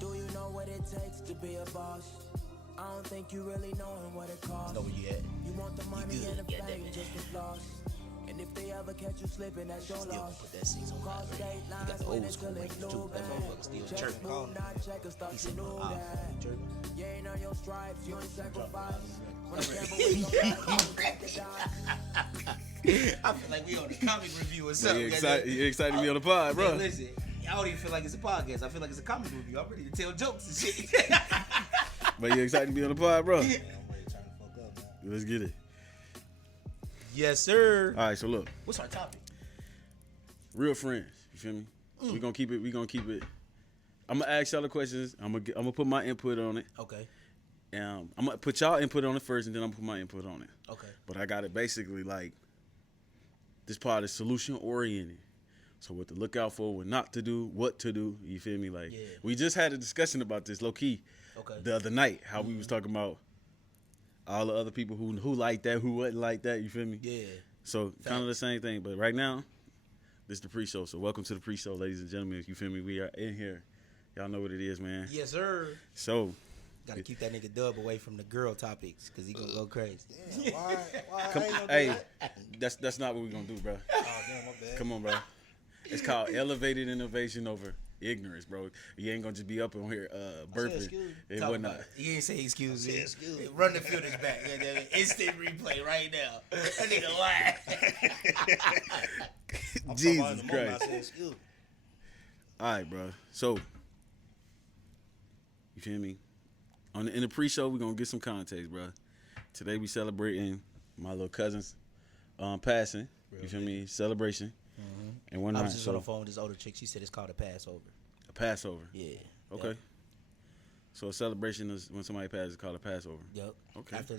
Do you know what it takes to be a boss? I don't think you really knowing what it costs. Know where you at? You want the money and the Yeah, fame just to floss. And if they ever catch you slipping, that's your Still loss. put that 6 on Cross that. state You got lines the when old it's school till range it's too. blue That bag. motherfucker still Check chirping. move, not check or start He to said, new no, that. chirping. You ain't on your stripes, you ain't sacrifice. When the camera we gon' take the dive. I feel like we on a comic review or So something. you excited to be on the pod, bro? Hey, listen, I don't even feel like it's a podcast. I feel like it's a comic review. I'm ready to tell jokes and shit. But you excited to be on the pod, bro? Man, I'm ready to turn the fuck up, man. Let's get it. Yes, sir. All right, so look, What's our topic? real friends. You feel me? We gonna keep it. I'm gonna ask y'all the questions. I'm gonna put my input on it. Okay. I'm gonna put y'all input on it first, and then I'm gonna put my input on it. Okay. But I got it basically like this part is solution oriented. So what to look out for, what not to do, what to do. You feel me? Like we just had a discussion about this low key the other night. How we was talking about all the other people who like that, who wasn't like that. You feel me? Yeah. So kind of the same thing. But right now, this is the pre-show. So welcome to the pre-show, ladies and gentlemen. You feel me? We are in here. Y'all know what it is, man. Yes, sir. So Gotta keep that nigga Dub away from the girl topics, cause he gonna go crazy. Damn, why come, I ain't gonna do hey, that? that's not what we're gonna do, bro. Oh, damn, my bad. Come on, bro. It's called elevated innovation over ignorance, bro. You ain't gonna just be up on here burping excuse me. and Talk whatnot. about it. You ain't say excuse me. excuse me. Run the footage back. Yeah, instant replay right now. That nigga lying. I'm talking about in Jesus the moment, Christ. I said, excuse me. All right, bro. So, you feel me? In the pre-show, we're gonna get some context, bro. Today we celebrating my little cousin's passing. You feel me? Celebration. And one I night, was just on so the phone with this older chick. She said it's called a Passover. a Passover. Yeah. Okay. Yep. So a celebration is when somebody passes, it's called a Passover. Yep. Okay. After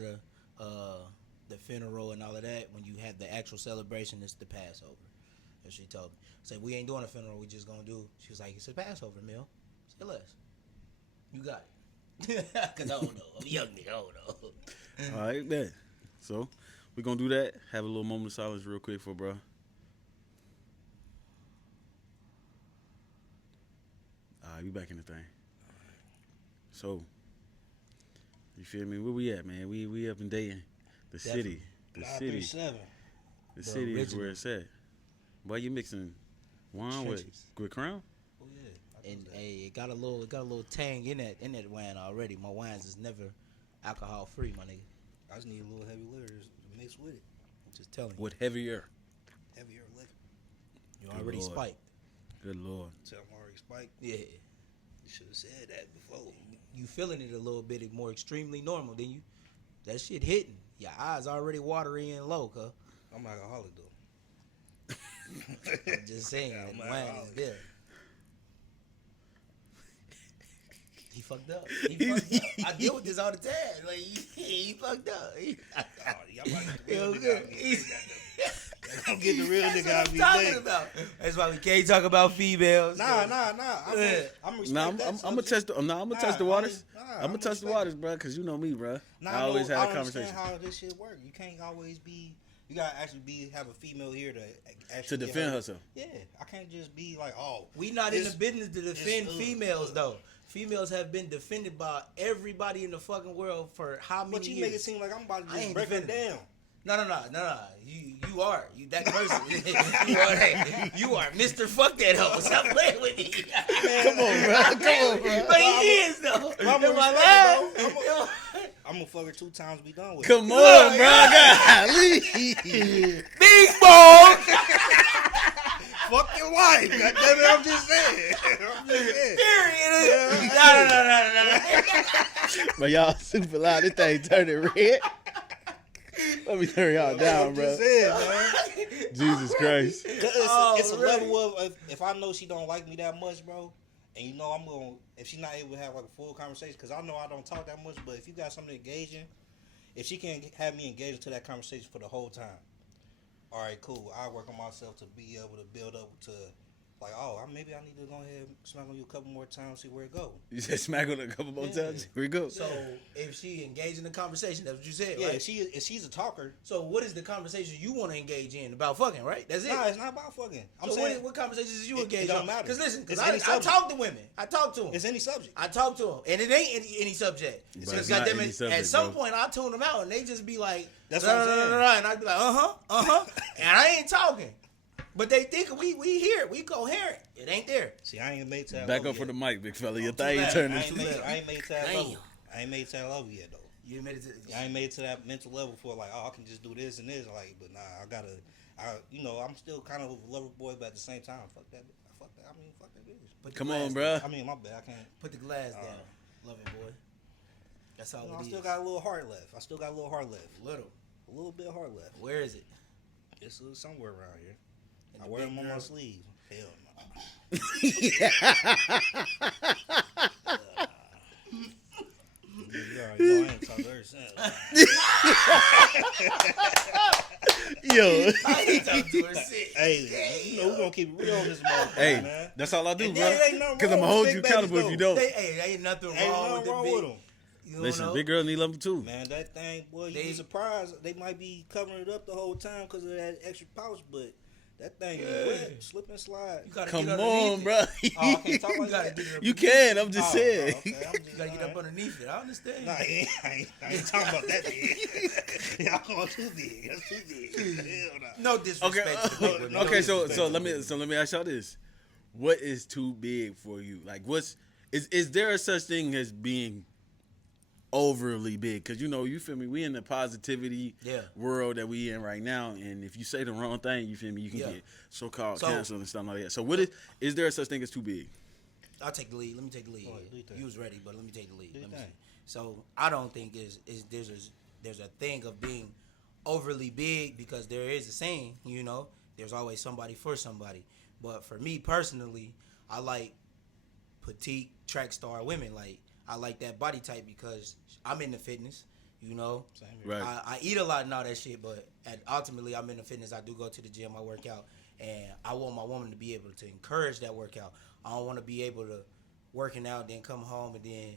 the funeral and all of that, when you have the actual celebration, it's the Passover. As she told me. I said, we ain't doing a funeral, we just gonna do. She was like, it's a Passover meal. Say less. You got it. Cause I don't know. I'm a young nigga, I don't know. All right, man. So we're gonna do that. Have a little moment of silence real quick for bro. All right, we back in the thing. So, you feel me? Where we at, man? We up in Dayton. The city. The city. 537. The city is original. where it's at. Why you mixing wine with Crown? Oh, yeah. And hey, it got a little tang in that wine already. My wines is never alcohol free, my nigga. I just need a little heavy liquor to mix with it. I'm just telling you. With heavier. Heavier liquor. You Good already Lord. spiked. Good Lord. Tell them already spiked. Yeah. You should have said that before. You feeling it a little bit more extremely normal than you. That shit hitting. Your eyes already watery and low, cuz. I'm alcoholic, though. I'm just saying, Yeah, that I'm wine is alcoholic. there. He fucked up. He fucked up. I deal with this all the time. Like he fucked up. Oh, y'all might get the Yo, real good. nigga. I'm getting the real That's nigga what out I'm of talking me. about. That's why we can't talk about females. Nah. I'm respect Nah, that I'm gonna subject. test. I'm gonna test the waters. I'm gonna I'm test the respect- waters, bro, because you know me, bro. Nah, I always know- had a I conversation understand how this shit work. You can't always be. You gotta actually have a female here to actually to get defend herself. Yeah, I can't just be like, oh, We not in the It's- business to defend it's, females though. Females have been defended by everybody in the fucking world for how many but you years? make it seem like I'm about to I just ain't break it defending. down. No. You are. You that person. you are that. You are Mr. Fuck that hoe. Stop playing with me. Come on, bro. Come on, bro. But he is though. I'm In my respect life. it, I'm gonna fuck her 2 times, be done with it. Come on, bro. Golly. Big balls. Fuck your wife. God damn it, I'm just saying. Period. No. But y'all super loud. This thing turning red. Let me turn y'all down, I'm bro. just saying, man. Jesus Christ. It's a really? level of if I know she don't like me that much, bro, and you know I'm gonna if she's not able to have like a full conversation, because I know I don't talk that much, but if you got something engaging, if she can have me engaged into that conversation for the whole time, all right, cool. I work on myself to be able to build up to like, oh, maybe I need to go ahead and smack on you a couple more times, see where it goes. You said smack on a couple more times. Here we go. So if she engaged in the conversation, that's what you said, Yeah, right? if she's a talker. So what is the conversation you want to engage in about fucking, right? That's it. Nah, it's not about fucking. I'm So saying what conversations did you engage it don't on? matter. Because listen, It's I any subject. talk to women. I talk to them. it's any subject. I talk to them, and it ain't any subject. But Because it's not goddamn any it, subject, at some bro. point I tune them out, and they just be like, That's what I'm saying. and I'd be like, and I ain't talking. But they think we hear it, we coherent. It ain't there. See, I ain't made to that Back level up for yet. the mic, big fella. Your too thing bad. turning. I ain't made to that Damn. level. I ain't made to that level yet, though. You admitted to I ain't made to that mental level for like, oh, I can just do this and this. Like, but nah, I'm still kind of a lover boy, but at the same time, fuck that. Fuck that bitch. Put the Come glass on, down. bruh. I mean, my bad. I can't. Put the glass down. Love it, boy. That's all I it still is. got a little heart left. A Little. little bit of heart left. Where is it? It's somewhere around here. In I the wear big them on my girl? sleeve. Hell no. You already know I ain't talked to her since. Yo. I ain't talking to her shit. Hey, you know we gonna keep it real on this motherfucker, Hey, man. that's all I do, And bro. there ain't nothing Because I'm wrong going to hold with you big accountable babies, if you though. don't. Ain't nothing Ain't wrong nothing with the wrong big. with them. You don't Listen, know? big girls need love too. Man, that thing, boy, you They- be surprised. They might be covering it up the whole time because of that extra pouch, but that thing be wet, slip and slide. You gotta Come get on, underneath bro. Oh, I can't talk You like gotta that. get it up. You can. I'm just saying. Okay, I'm just, You gotta get up underneath it. I understand. Nah, I ain't talking about that big. Y'all going too big. That's too big. Hell no. No disrespect to the big women. No Okay, so disrespect to let the me big let me ask y'all this: what is too big for you? Like, is there a such thing as being overly big? Because you feel me. We in the positivity world that we in right now, and if you say the wrong thing, you feel me, you can get so-called canceled and stuff like that. So, what is there a such thing as too big? I'll take the lead. Let me take the lead. Go ahead, do your thing. You was ready, but let me take the lead. Do your Let me thing. see. So I don't think there's a thing of being overly big, because there is a saying, there's always somebody for somebody. But for me personally, I like petite track star women. Like, I like that body type because I'm into fitness, Same here. Right. I eat a lot and all that shit, but ultimately I'm into fitness. I do go to the gym, I work out, and I want my woman to be able to encourage that workout. I don't want to be able to working out, then come home and then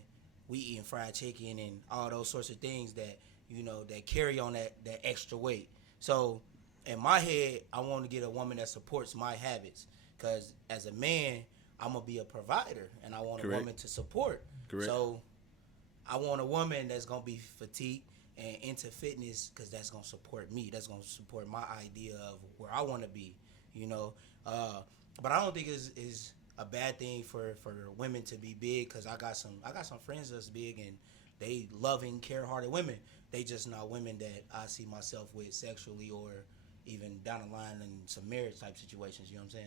we eating fried chicken and all those sorts of things that that carry on that extra weight. So in my head, I want to get a woman that supports my habits, because as a man, I'm gonna be a provider and I want a woman to support. Correct. So I want a woman that's gonna be fatigued and into fitness, because that's gonna support me. That's gonna support my idea of where I want to be. But I don't think it's a bad thing for women to be big, because I got some friends that's big and they loving, care-hearted women. They just not women that I see myself with sexually or even down the line in some marriage type situations. You know what I'm saying?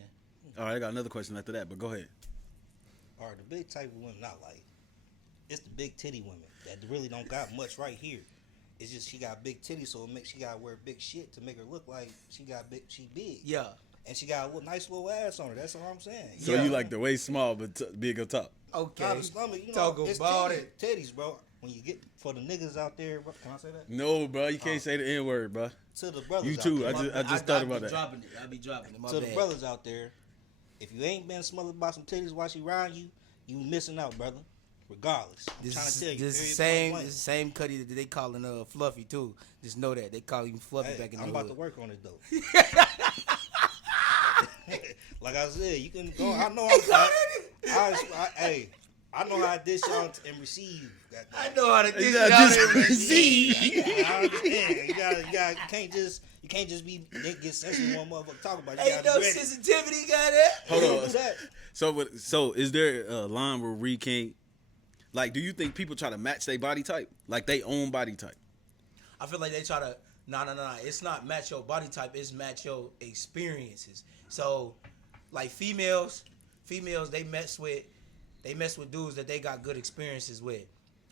All right, I got another question after that, but go ahead. All right, the big type of women I like, it's the big titty women that really don't got much right here. It's just she got big titties, so she gotta wear big shit to make her look like she big. Yeah. And she got a nice little ass on her. That's all I'm saying. So you like the waist small but big up top? Okay. Nah, the stomach, Talk it's about titties, it. titties, bro. When you get for the niggas out there, bro, can I say that? No, bro, you can't say the N word, bro. To the brothers You out too. there. I just thought about that. I be dropping it. My To bad. the brothers out there, if you ain't been smothered by some titties while she around you, you missing out, brother. Regardless, I'm trying to tell you. This period, point same Cuddy that they calling Fluffy too. Just know that they call him Fluffy blank. back in the I'm hood. about to work on it though. Like I said, you can go. I know. I know how to dish out and receive. I know how to dish Yeah, it out just and receive. I understand. You can't just be get sensitive one motherfucker talk about. You Ain't gotta no be ready. sensitivity, got that? Hold You on. don't do that. So is there a line where we can't? Like, do you think people try to match their body type, like they own body type? I feel like they try to. No. It's not match your body type. It's match your experiences. So, like females, they mess with dudes that they got good experiences with.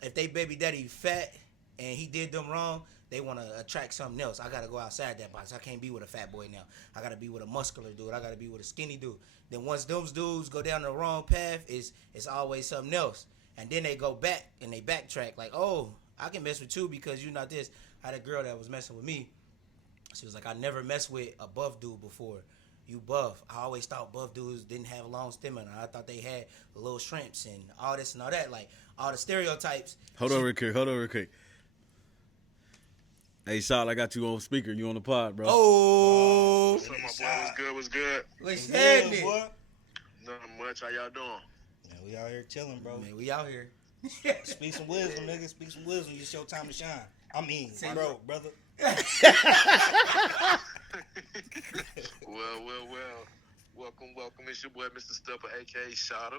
If they baby daddy fat and he did them wrong, they want to attract something else. I got to go outside that box. I can't be with a fat boy now. I got to be with a muscular dude. I got to be with a skinny dude. Then once those dudes go down the wrong path, it's always something else. And then they go back and they backtrack like, oh, I can mess with you because you're not this. I had a girl that was messing with me. She was like, I never messed with a buff dude before. you buff. I always thought buff dudes didn't have long stamina. I thought they had little shrimps and all this and all that. Like, all the stereotypes. Hold on real quick. Hey, Shot, I got you on speaker. You on the pod, bro. Oh. What's up, my boy? What's good? What's happening? Nothing much. How y'all doing? Man, we out here chilling, bro. Man, we out here. Speak some wisdom, nigga. Speak some wisdom. It's your time to shine. I mean, brother. Well. Welcome. It's your boy, Mr. Stepper, a.k.a. Shotter.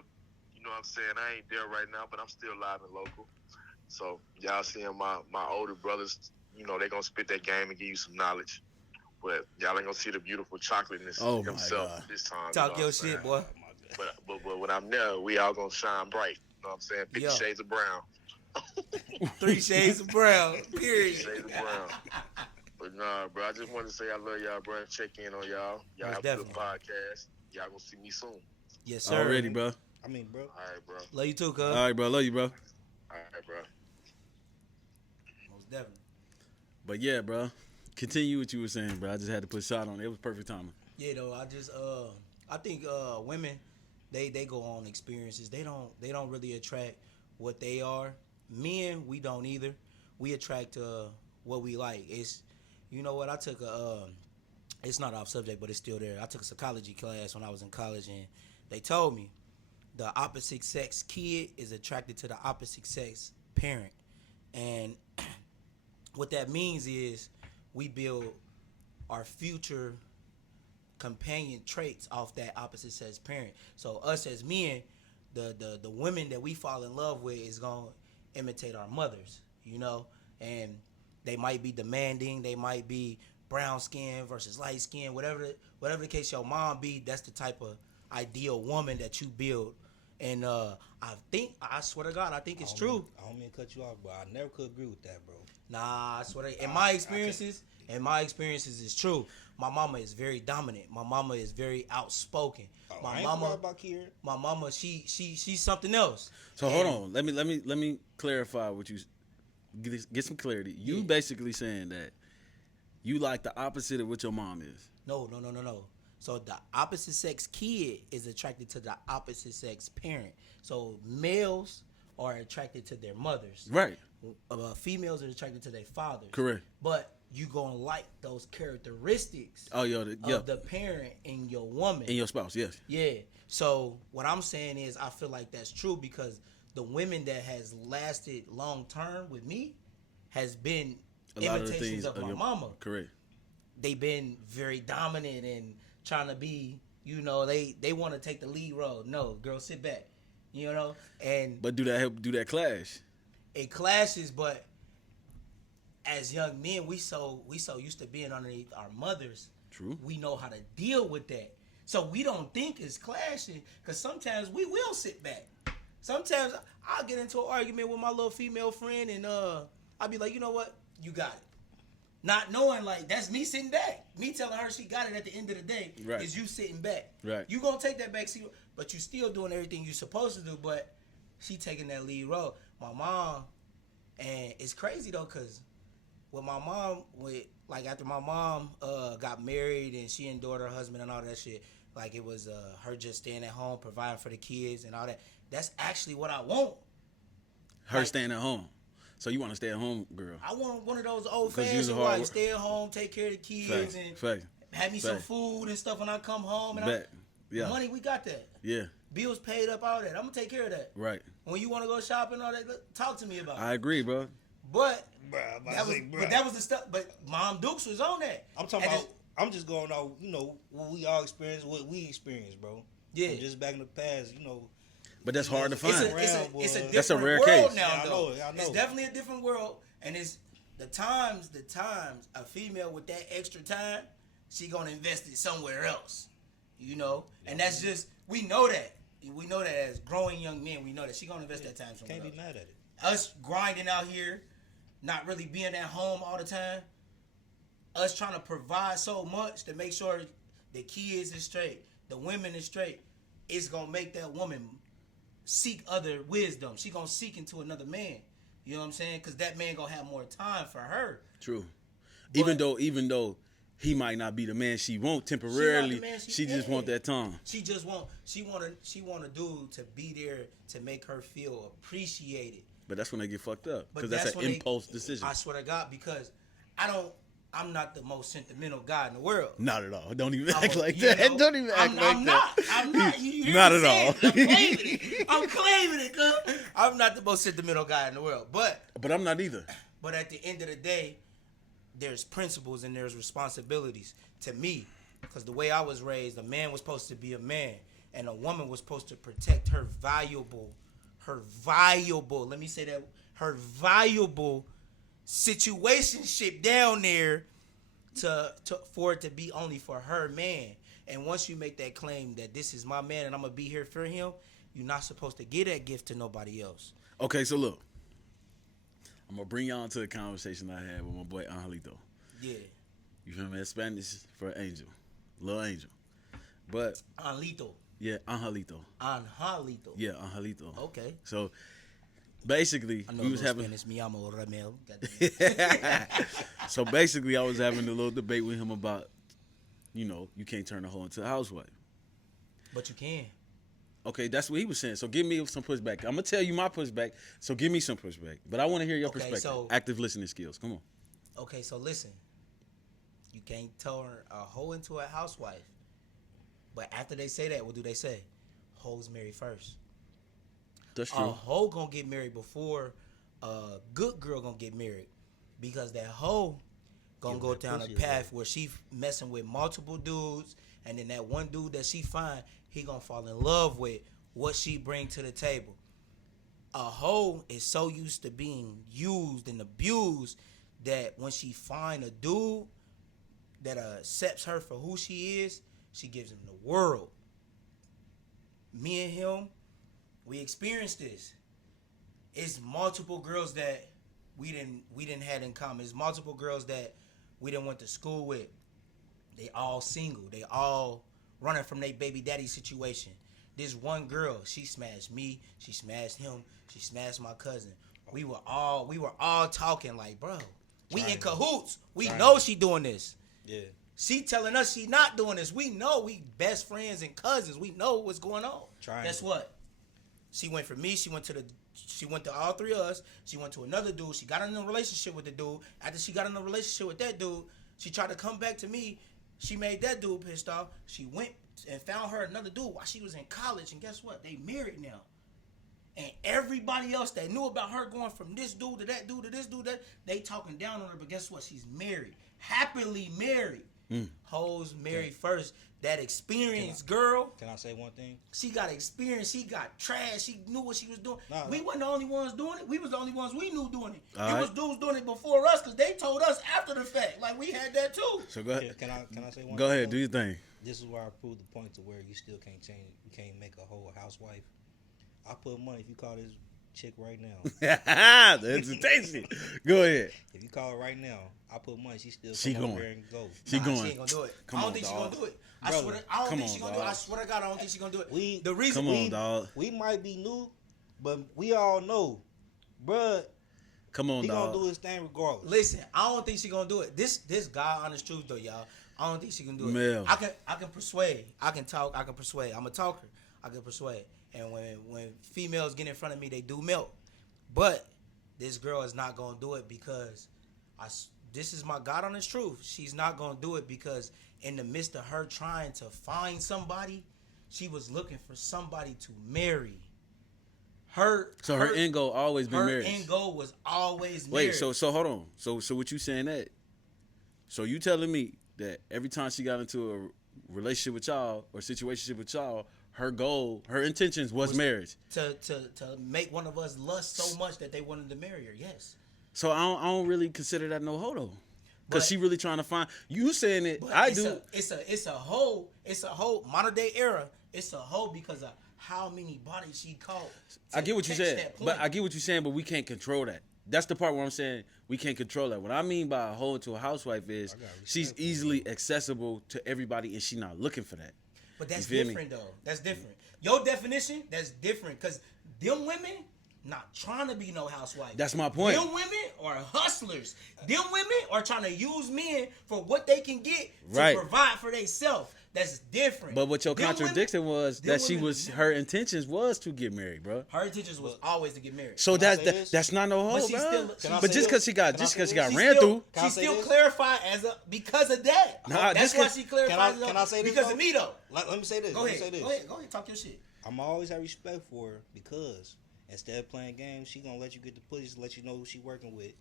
You know what I'm saying? I ain't there right now, but I'm still live and local. So, y'all seeing my older brothers, you know, they going to spit that game and give you some knowledge. But y'all ain't going to see the beautiful chocolateness himself this time. Talk your shit, boy. But when I'm there, we all going to shine bright. You know what I'm saying? 50 shades of brown. 3 shades of brown, period. 3 shades of brown. But nah, bro, I just wanted to say I love y'all, bro. Check in on y'all. Y'all have a good podcast. Y'all gonna see me soon. Yes, sir. Already, bro. I mean, bro. All right, bro. Love you too, cuz. All right, bro. Love you, bro. All right, bro. Most definitely. But yeah, bro. Continue what you were saying, bro. I just had to put Shot on. It was perfect timing. Yeah, though. I think women, they go on experiences. They don't really attract what they are. Men, we don't either. We attract what we like. It's, you know what, I took it's not off subject, but it's still there. I took a psychology class when I was in college, and they told me the opposite sex kid is attracted to the opposite sex parent. And what that means is we build our future companion traits off that opposite sex parent. So us as men, the women that we fall in love with is going to imitate our mothers, you know? And they might be demanding, they might be brown skin versus light skin, whatever the case your mom be, that's the type of ideal woman that you build. And I swear to God, I think it's true. I don't mean to cut you off, but I never could agree with that, bro. Nah, I swear to, in my experiences, it's true. My mama is very dominant. My mama is very outspoken. My mama, she's something else. So hold on, let me clarify what you get some clarity. You basically saying that you like the opposite of what your mom is. No. So the opposite sex kid is attracted to the opposite sex parent. So males are attracted to their mothers. Right. Females are attracted to their fathers. Correct. But you gonna like those characteristics of the parent and your woman. And your spouse, yes. Yeah. So what I'm saying is I feel like that's true because the women that has lasted long term with me has been imitations of my mama. Correct. They've been very dominant and trying to be, you know, they want to take the lead role. No, girl, sit back. You know? But do that clash? It clashes, but as young men, we so used to being underneath our mothers. True. We know how to deal with that. So we don't think it's clashing because sometimes we will sit back. Sometimes I'll get into an argument with my little female friend and I'll be like, you know what? You got it. Not knowing, like, that's me sitting back. Me telling her she got it at the end of the day is you sitting back. Right. You going to take that back seat, but you still doing everything you supposed to do, but she taking that lead role. My mom, and it's crazy, though, because with my mom, after my mom got married and she endured her husband and all that shit, like, it was her just staying at home, providing for the kids and all that. That's actually what I want. Her staying at home. So you want to stay at home, girl? I want one of those old-fashioned wives. Stay at home, take care of the kids, and have me some food and stuff when I come home. And money, we got that. Yeah. Bills paid up, all that. I'm going to take care of that. Right. When you want to go shopping, all that, talk to me about it. I agree, bro. But that was the stuff. But Mom Dukes was on that. I'm talking about. I'm just going off, you know, what we all experienced, what we experienced, bro. Yeah. From just back in the past, you know. But that's hard to find. It's a that's a different rare world case. now, though. I know. It's definitely a different world, and it's the times a female with that extra time, she gonna invest it somewhere else, you know. And that's just we know that as growing young men, we know that she gonna invest that time somewhere else. Can't be mad at it. Us grinding out here, not really being at home all the time. Us trying to provide so much to make sure the kids is straight, the women is straight. It's gonna make that woman seek other wisdom. She gonna seek into another man. You know what I'm saying? Because that man gonna have more time for her. True. Even though he might not be the man she want temporarily. She just want that time. She want a dude to be there to make her feel appreciated. But that's when they get fucked up because that's an impulse decision. I swear to God, because I'm not the most sentimental guy in the world. Not at all. Don't even act like that. Don't even act like that. I'm not. You not at all. I'm claiming it, cuz. I'm not the most sentimental guy in the world. But I'm not either. But at the end of the day, there's principles and there's responsibilities to me. Because the way I was raised, a man was supposed to be a man. And a woman was supposed to protect her valuable, let me say that, her valuable situationship down there for it to be only for her man. And once you make that claim that this is my man and I'm gonna be here for him, you're not supposed to give that gift to nobody else. Okay, so look, I'm gonna bring y'all into the conversation I had with my boy Angelito. Yeah. You feel me? That's Spanish for angel, little angel. But Angelito. Yeah, Angelito. Angelito. Yeah, Angelito. Okay. So basically, I know we was having Spanish. Mi amo Ramel. So basically, I was having a little debate with him about, you can't turn a hoe into a housewife. But you can. Okay, that's what he was saying. So give me some pushback. I'm gonna tell you my pushback. So give me some pushback. But I want to hear your perspective. So, active listening skills. Come on. Okay, so listen. You can't turn a hoe into a housewife. But after they say that, what do they say? Hoes marry first. That's true. A hoe gonna get married before a good girl gonna get married, because that hoe gonna go down a path where she messing with multiple dudes, and then that one dude that she find, he gonna fall in love with what she bring to the table. A hoe is so used to being used and abused that when she find a dude that accepts her for who she is, she gives him the world. Me and him, we experienced this. It's multiple girls that we didn't have in common. It's multiple girls that we didn't went to school with. They all single. They all running from their baby daddy situation. This one girl, she smashed me. She smashed him. She smashed my cousin. We were all talking like, bro, we in cahoots. We know she doing this. Yeah. She telling us she not doing this. We know we best friends and cousins. We know what's going on. Guess what? She went for me. She went to all three of us. She went to another dude. She got in a relationship with the dude. After she got in a relationship with that dude, she tried to come back to me. She made that dude pissed off. She went and found her another dude while she was in college. And guess what? They married now. And everybody else that knew about her going from this dude to that dude to this dude, they talking down on her. But guess what? She's married. Happily married. Hoes married first. That experienced girl. Can I say one thing? She got experience. She got trash. She knew what she was doing. We No. wasn't the only ones doing it. We was the only ones we knew doing it. All it right. was dudes doing it before us because they told us after the fact. Like, we had that too. So go ahead. Can I say one thing? Go ahead. Do your thing. This is where I proved the point to where you still can't change. You can't make a whole housewife. I put money if you call this chick right now. The hesitation. Go ahead. If you call her right now, I put money. She still She come over going. here and go. She She going. ain't gonna do it. Come I don't on, think dog. she gonna do it. I Brother, swear I don't come think on, she gonna do it. I dog. swear to God, I don't think she gonna do it. We- the reason Come on, dog. We might be new, but we all know, bruh, Come on, he dog. gonna do his thing regardless. Listen, I don't think she gonna do it. This God honest truth though, y'all. I don't think she can do it. Mel. I can persuade. I can talk. I can persuade. I'm a talker. I can persuade. And when females get in front of me, they do melt. But this girl is not gonna do it because this is my God honest truth. She's not gonna do it because in the midst of her trying to find somebody, she was looking for somebody to marry. Her end goal always been marriage. Her end goal was always Wait, marriage. so hold on. So what you saying that? So you telling me that every time she got into a relationship with y'all or situationship with y'all, her goal, her intentions was marriage. To make one of us lust so much that they wanted to marry her. Yes. So I don't really consider that no hoe though. Because But- she really trying to find you saying it. But I it's do. It's a whole modern day era. It's a whole because of how many bodies she caught. I get what you catch said, that point. but I get what you're saying, but we can't control that. That's the part where I'm saying we can't control that. What I mean by a hoe to a housewife is she's easily accessible to everybody and she not looking for that. But that's You feel me? different though. That's different. Your definition, that's different. Cause them women, not trying to be no housewife. That's my point. Them women are hustlers. Them women are trying to use men for what they can get to provide for themselves. That's different. But what your contradiction was that her intentions was to get married, bro. Her intentions was always to get married. So that's not no hoe, bro. But just because she got ran through, she still clarified because of that. Nah, that's why she clarified. Can I say this? Because of me though. Let me say this. Go ahead. Talk your shit. I'm always have respect for her because instead of playing games, she gonna let you get the pussy, let you know who she working with.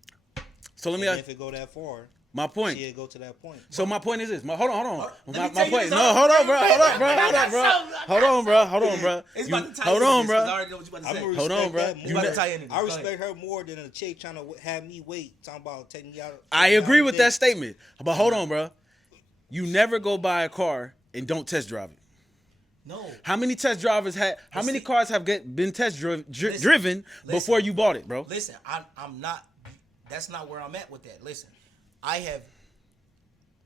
So let me ask. If it go that far. My point. She'll go to that point. So my point is this. Hold on. My point. No, hold on, bro. Hold on, bro. Hold on, bro. I respect her more than a chick trying to have me wait. Talking about taking me out. I agree with that statement. But hold on, bro. You never go buy a car and don't test drive it. No. How many test drivers how many cars have been test driven before you bought it, bro? Listen, I'm not. That's not where I'm at with that. Listen. I have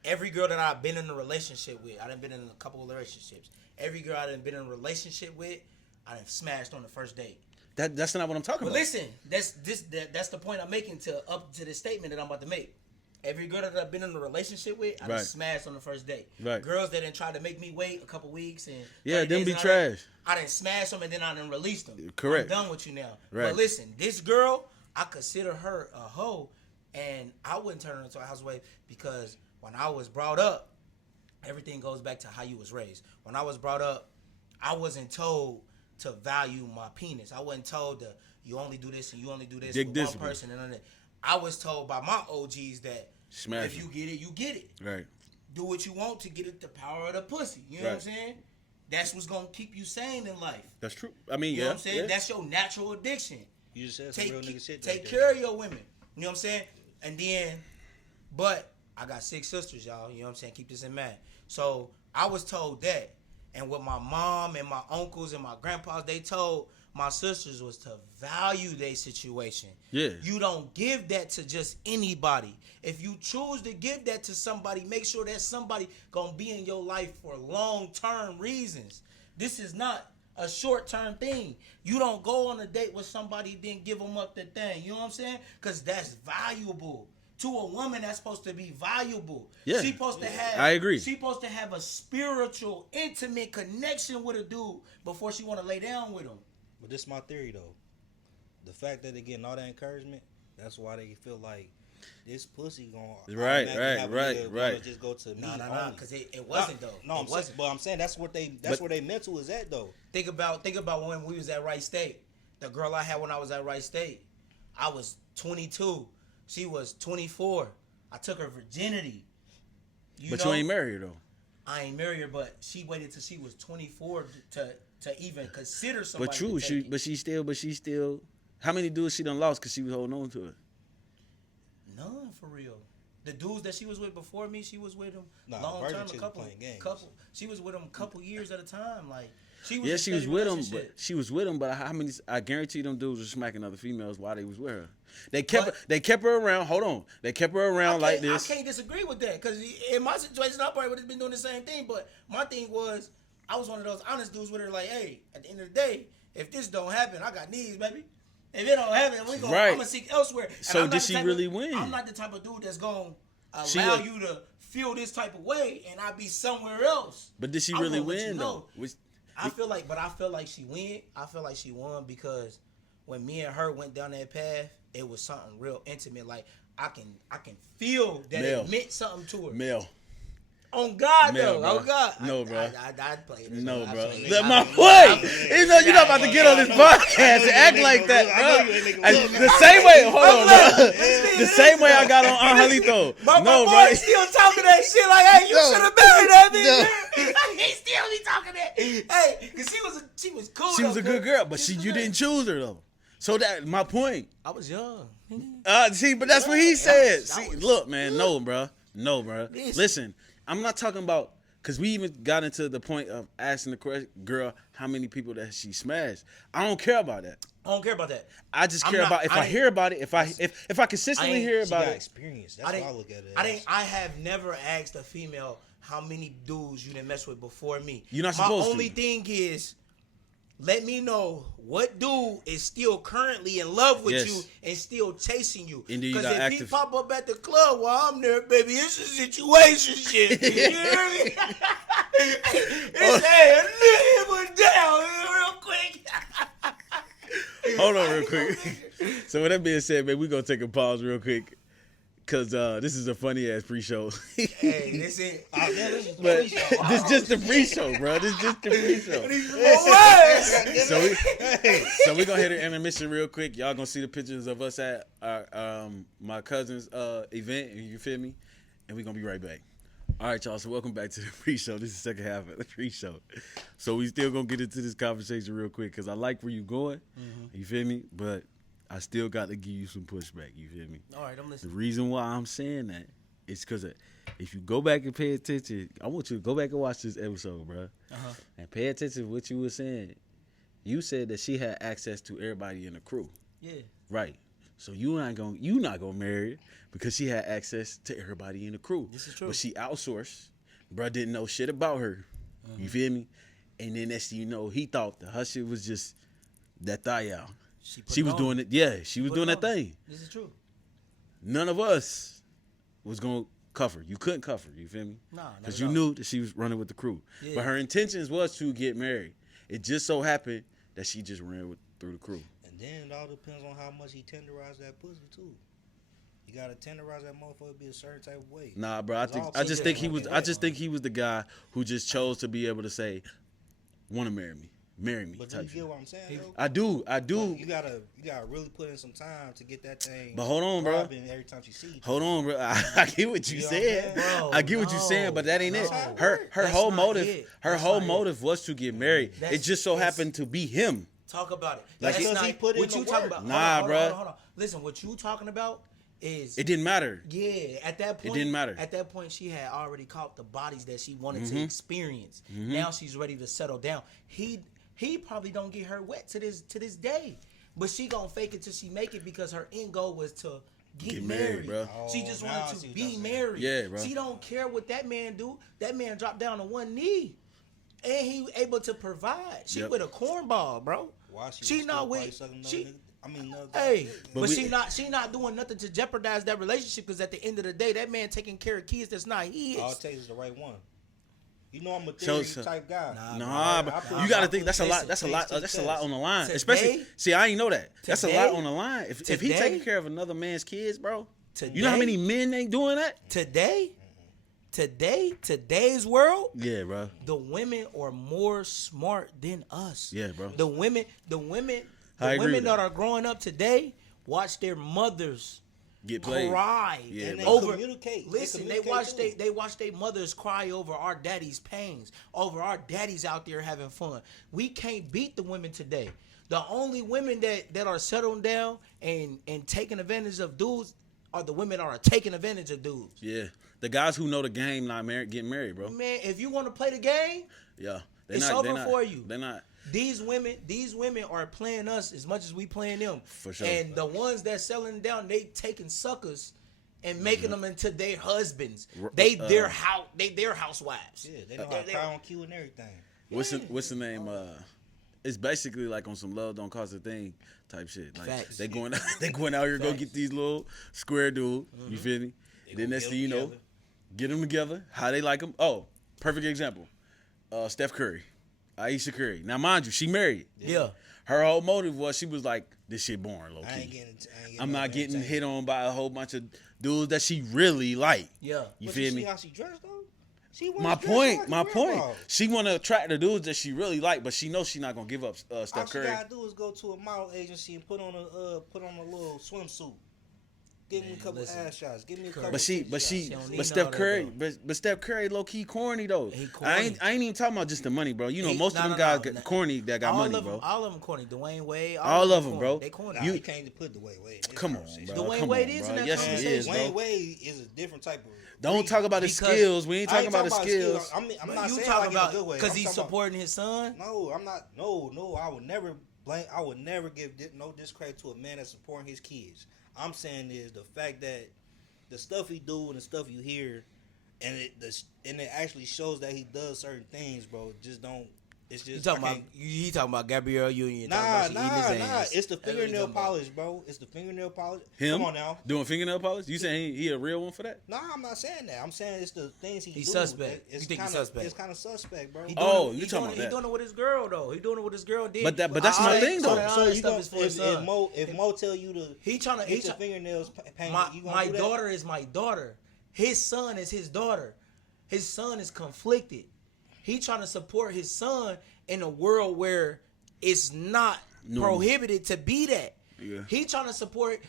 every girl that I've been in a relationship with. I done been in a couple of relationships. Every girl I done been in a relationship with, I done smashed on the first date. That's not what I'm talking about. Listen, that's the point I'm making up to the statement that I'm about to make. Every girl that I've been in a relationship with, I done smashed on the first date. Right. Girls that done tried to make me wait a couple weeks and them be trash. I done smashed them and then I done released them. Correct. I'm done with you now. Right. But listen, this girl, I consider her a hoe. And I wouldn't turn her into a housewife because when I was brought up, everything goes back to how you was raised. When I was brought up, I wasn't told to value my penis. I wasn't told that you only do this and you only do this with one person. And I was told by my OGs that if you get it, you get it. Right. Do what you want to get it the power of the pussy. You know what I'm saying? That's what's going to keep you sane in life. That's true. I mean, you know what I'm saying? Yeah. That's your natural addiction. You just said some real nigga shit. Take care of your women. You know what I'm saying? And then, but I got 6 sisters, y'all. You know what I'm saying? Keep this in mind. So I was told that. And what my mom and my uncles and my grandpas, they told my sisters was to value their situation. Yeah. You don't give that to just anybody. If you choose to give that to somebody, make sure that somebody gonna be in your life for long-term reasons. This is not a short-term thing. You don't go on a date with somebody, then give them up the thing. You know what I'm saying? Because that's valuable. To a woman, that's supposed to be valuable. Yeah. She's supposed to have. I agree. She's supposed to have a spiritual, intimate connection with a dude before she want to lay down with him. But this is my theory, though. The fact that they're getting all that encouragement, that's why they feel like this pussy gonna right. Just go to me. No, because it wasn't though. No, it wasn't. But I'm saying that's where they mental is at though. Think about when we was at Wright State. The girl I had when I was at Wright State, I was 22. She was 24. I took her virginity. You ain't married her though. I ain't married her, but she waited till she was 24 to even consider somebody. But true, she still. How many dudes she done lost because she was holding on to it? None for real. The dudes that she was with before me, she was with them long term. She was with them a couple years at a time. Like she was with them. But how many? I guarantee them dudes were smacking other females while they was with her. They kept her around. Hold on, they kept her around like this. I can't disagree with that because in my situation, I probably would have been doing the same thing. But my thing was, I was one of those honest dudes with her. Like, hey, at the end of the day, if this don't happen, I got needs, baby. If it don't happen, I'm gonna seek elsewhere. So did she really win? I'm not the type of dude that's gonna allow you to feel this type of way and I be somewhere else. But did she really win though? I feel like she win. I feel like she won because when me and her went down that path, it was something real intimate. Like I can feel that it meant something to her. Mel. On God, Mel, though. Bro. On God. No, bro. I played it. No, bro. My point. You're not about to get on this podcast and act like that, bro. The same way, hold on, bro. The same way I got on Angelito. No, bro. He still talking that shit like, hey, you should have married that bitch. He still be talking that. Hey, because she was cool. She was a good girl, but you didn't choose her, though. So that my point. I was young. But that's what he said. Look, man, no, bro. Listen, I'm not talking about, because we even got into the point of asking the question, girl, how many people that she smashed. I don't care about that. I just care about if I hear about it, if I consistently hear about it. Experience. That's what I look at it. I have never asked a female how many dudes you done messed with before me. You're not supposed to. My only thing is, Let me know what dude is still currently in love with Yes. you and still chasing you. And then you Because got if active- he pop up at the club while I'm there, baby, it's a situation shit. You hear me? It's hey, it was down real quick. Hold on real quick. So with that being said, man, we gonna take a pause real quick. Cause this is a funny ass pre-show. Hey, this it. But this just the pre-show, bro. This just the pre-show. So we gonna hit an intermission real quick. Y'all gonna see the pictures of us at my cousin's event. You feel me? And we gonna be right back. All right, y'all. So welcome back to the pre-show. This is the second half of the pre-show. So we still gonna get into this conversation real quick because I like where you going. Mm-hmm. You feel me? But I still got to give you some pushback. You feel me? All right, I'm listening. The reason why I'm saying that is because if you go back and pay attention, I want you to go back and watch this episode, bro, and pay attention to what you were saying. You said that she had access to everybody in the crew. Yeah. Right. So you not gonna marry her because she had access to everybody in the crew. This is true. But she outsourced. Bro didn't know shit about her. You feel me? And then next thing you know, he thought that her shit was just that thigh out. She was doing it. Yeah, she was doing that thing. This is true. None of us was gonna cuff her. You couldn't cuff her. You feel me? No, because you knew that she was running with the crew. Yeah. But her intentions was to get married. It just so happened that she just ran through the crew. And then it all depends on how much he tenderized that pussy too. You gotta tenderize that motherfucker to be a certain type of way. Nah, bro. I just think he was the guy who just chose to be able to say, "Want to marry me." Marry me. But do you get what I'm saying? Though? I do. But you gotta really put in some time to get that thing. But hold on, bro. Every time you see. Hold on, bro. I get what you said. Bro, I get what you're saying, but that ain't it. Her whole motive. Her whole motive was to get married. It just so happened to be him. Talk about it. Like That's he put in what the you talking work. about. Nah, hold bro. on. Listen, what you talking about is It didn't matter. Yeah, at that point, It didn't matter. At that point, she had already caught the bodies that she wanted to experience. Now she's ready to settle down. He probably don't get her wet to this day, but she gonna fake it till she make it because her end goal was to get married, bro. She just wanted to be married. Yeah, bro. She don't care what that man do. That man dropped down on one knee, and he able to provide. She with a cornball, bro. Why she not with no, hey, but she not doing nothing to jeopardize that relationship because at the end of the day, that man taking care of kids that's not his. All it takes is the right one. You know I'm a theory type guy. Nah, but you gotta think that's a lot. That's a lot on the line. Especially, see, I ain't know that. That's a lot on the line. If he taking care of another man's kids, bro, you know how many men ain't doing that today's world. Yeah, bro. The women are more smart than us. Yeah, bro. The women that are growing up today watch their mothers get played. Cry and they over. Communicate. Listen, they watch their mothers cry over our daddy's pains, over our daddies out there having fun. We can't beat the women today. The only women that are settling down and taking advantage of dudes are the women that are taking advantage of dudes. Yeah, the guys who know the game not getting married, bro. Man, if you want to play the game, yeah, it's over for you. They're not. These women are playing us as much as we playing them. For sure. And the ones that selling down, they taking suckers and making them into their husbands. They their housewives. Yeah, they know how to cry on cue and everything. What's the name? It's basically like on some love don't cost a thing type shit. Like Facts. they going out here go get these little square dude. You feel me? Then next thing you know, get them together. How they like them? Oh, perfect example. Steph Curry. Aisha Curry. Now, mind you, she married. Yeah. Her whole motive was she was like, this shit boring, low key. I'm not getting getting hit on by a whole bunch of dudes that she really like. Yeah. You feel me? See how she dressed though? My point. She want to attract the dudes that she really like, but she knows she's not gonna give up Steph Curry. All she gotta do is go to a model agency and put on a little swimsuit. Give me a couple ass shots. Give me a couple. But Steph Curry, but Steph Curry low key corny though. I ain't even talking about just the money, bro. You know most of them guys get corny that got money, bro. All of them corny. Dwayne Wade. All of them, bro. They corny. You can't put Dwayne Wade. Come on, bro. Dwayne Wade is in that conversation. Yes, he is, bro. Dwayne Wade is a different type of. Don't talk about his skills. We ain't talking about his skills. I'm not you saying talking like about in a good way. because he's supporting his son. No, I'm not. No. I would never blame. I would never give no discredit to a man that's supporting his kids. I'm saying is the fact that the stuff he do and the stuff you hear, and it actually shows that he does certain things, bro. Just don't It's just he talking about Gabrielle Union. Nah. Ass. It's the fingernail polish, bro. It's the fingernail polish. Him? Come on now. Doing fingernail polish? You saying he a real one for that? Nah, I'm not saying that. I'm saying it's the things he's doing. Suspect. It's You think he's kinda, suspect? It's kind of suspect, bro. You talking about that? He doing it with his girl though. He doing it with his girl. But that's my thing though. So you gonna, if Mo tell you to get your fingernails painted, my daughter is my daughter. His son is his daughter. His son is conflicted. He trying to support his son in a world where it's not prohibited to be that. Yeah. He trying to support.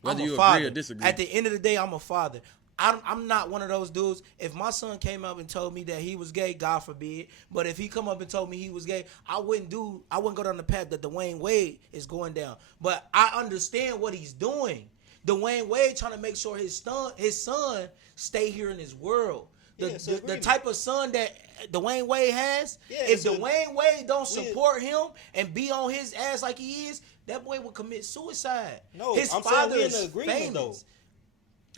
Whether I'm you a father. agree or disagree. At the end of the day, I'm a father. I'm not one of those dudes. If my son came up and told me that he was gay, God forbid. But if he come up and told me he was gay, I wouldn't go down the path that Dwayne Wade is going down. But I understand what he's doing. Dwayne Wade trying to make sure his son stay here in this world. The type of son that Dwayne Wade has, if Dwayne Wade don't support him and be on his ass like he is, that boy will commit suicide. No, his I'm father saying we is in agreement famous. though.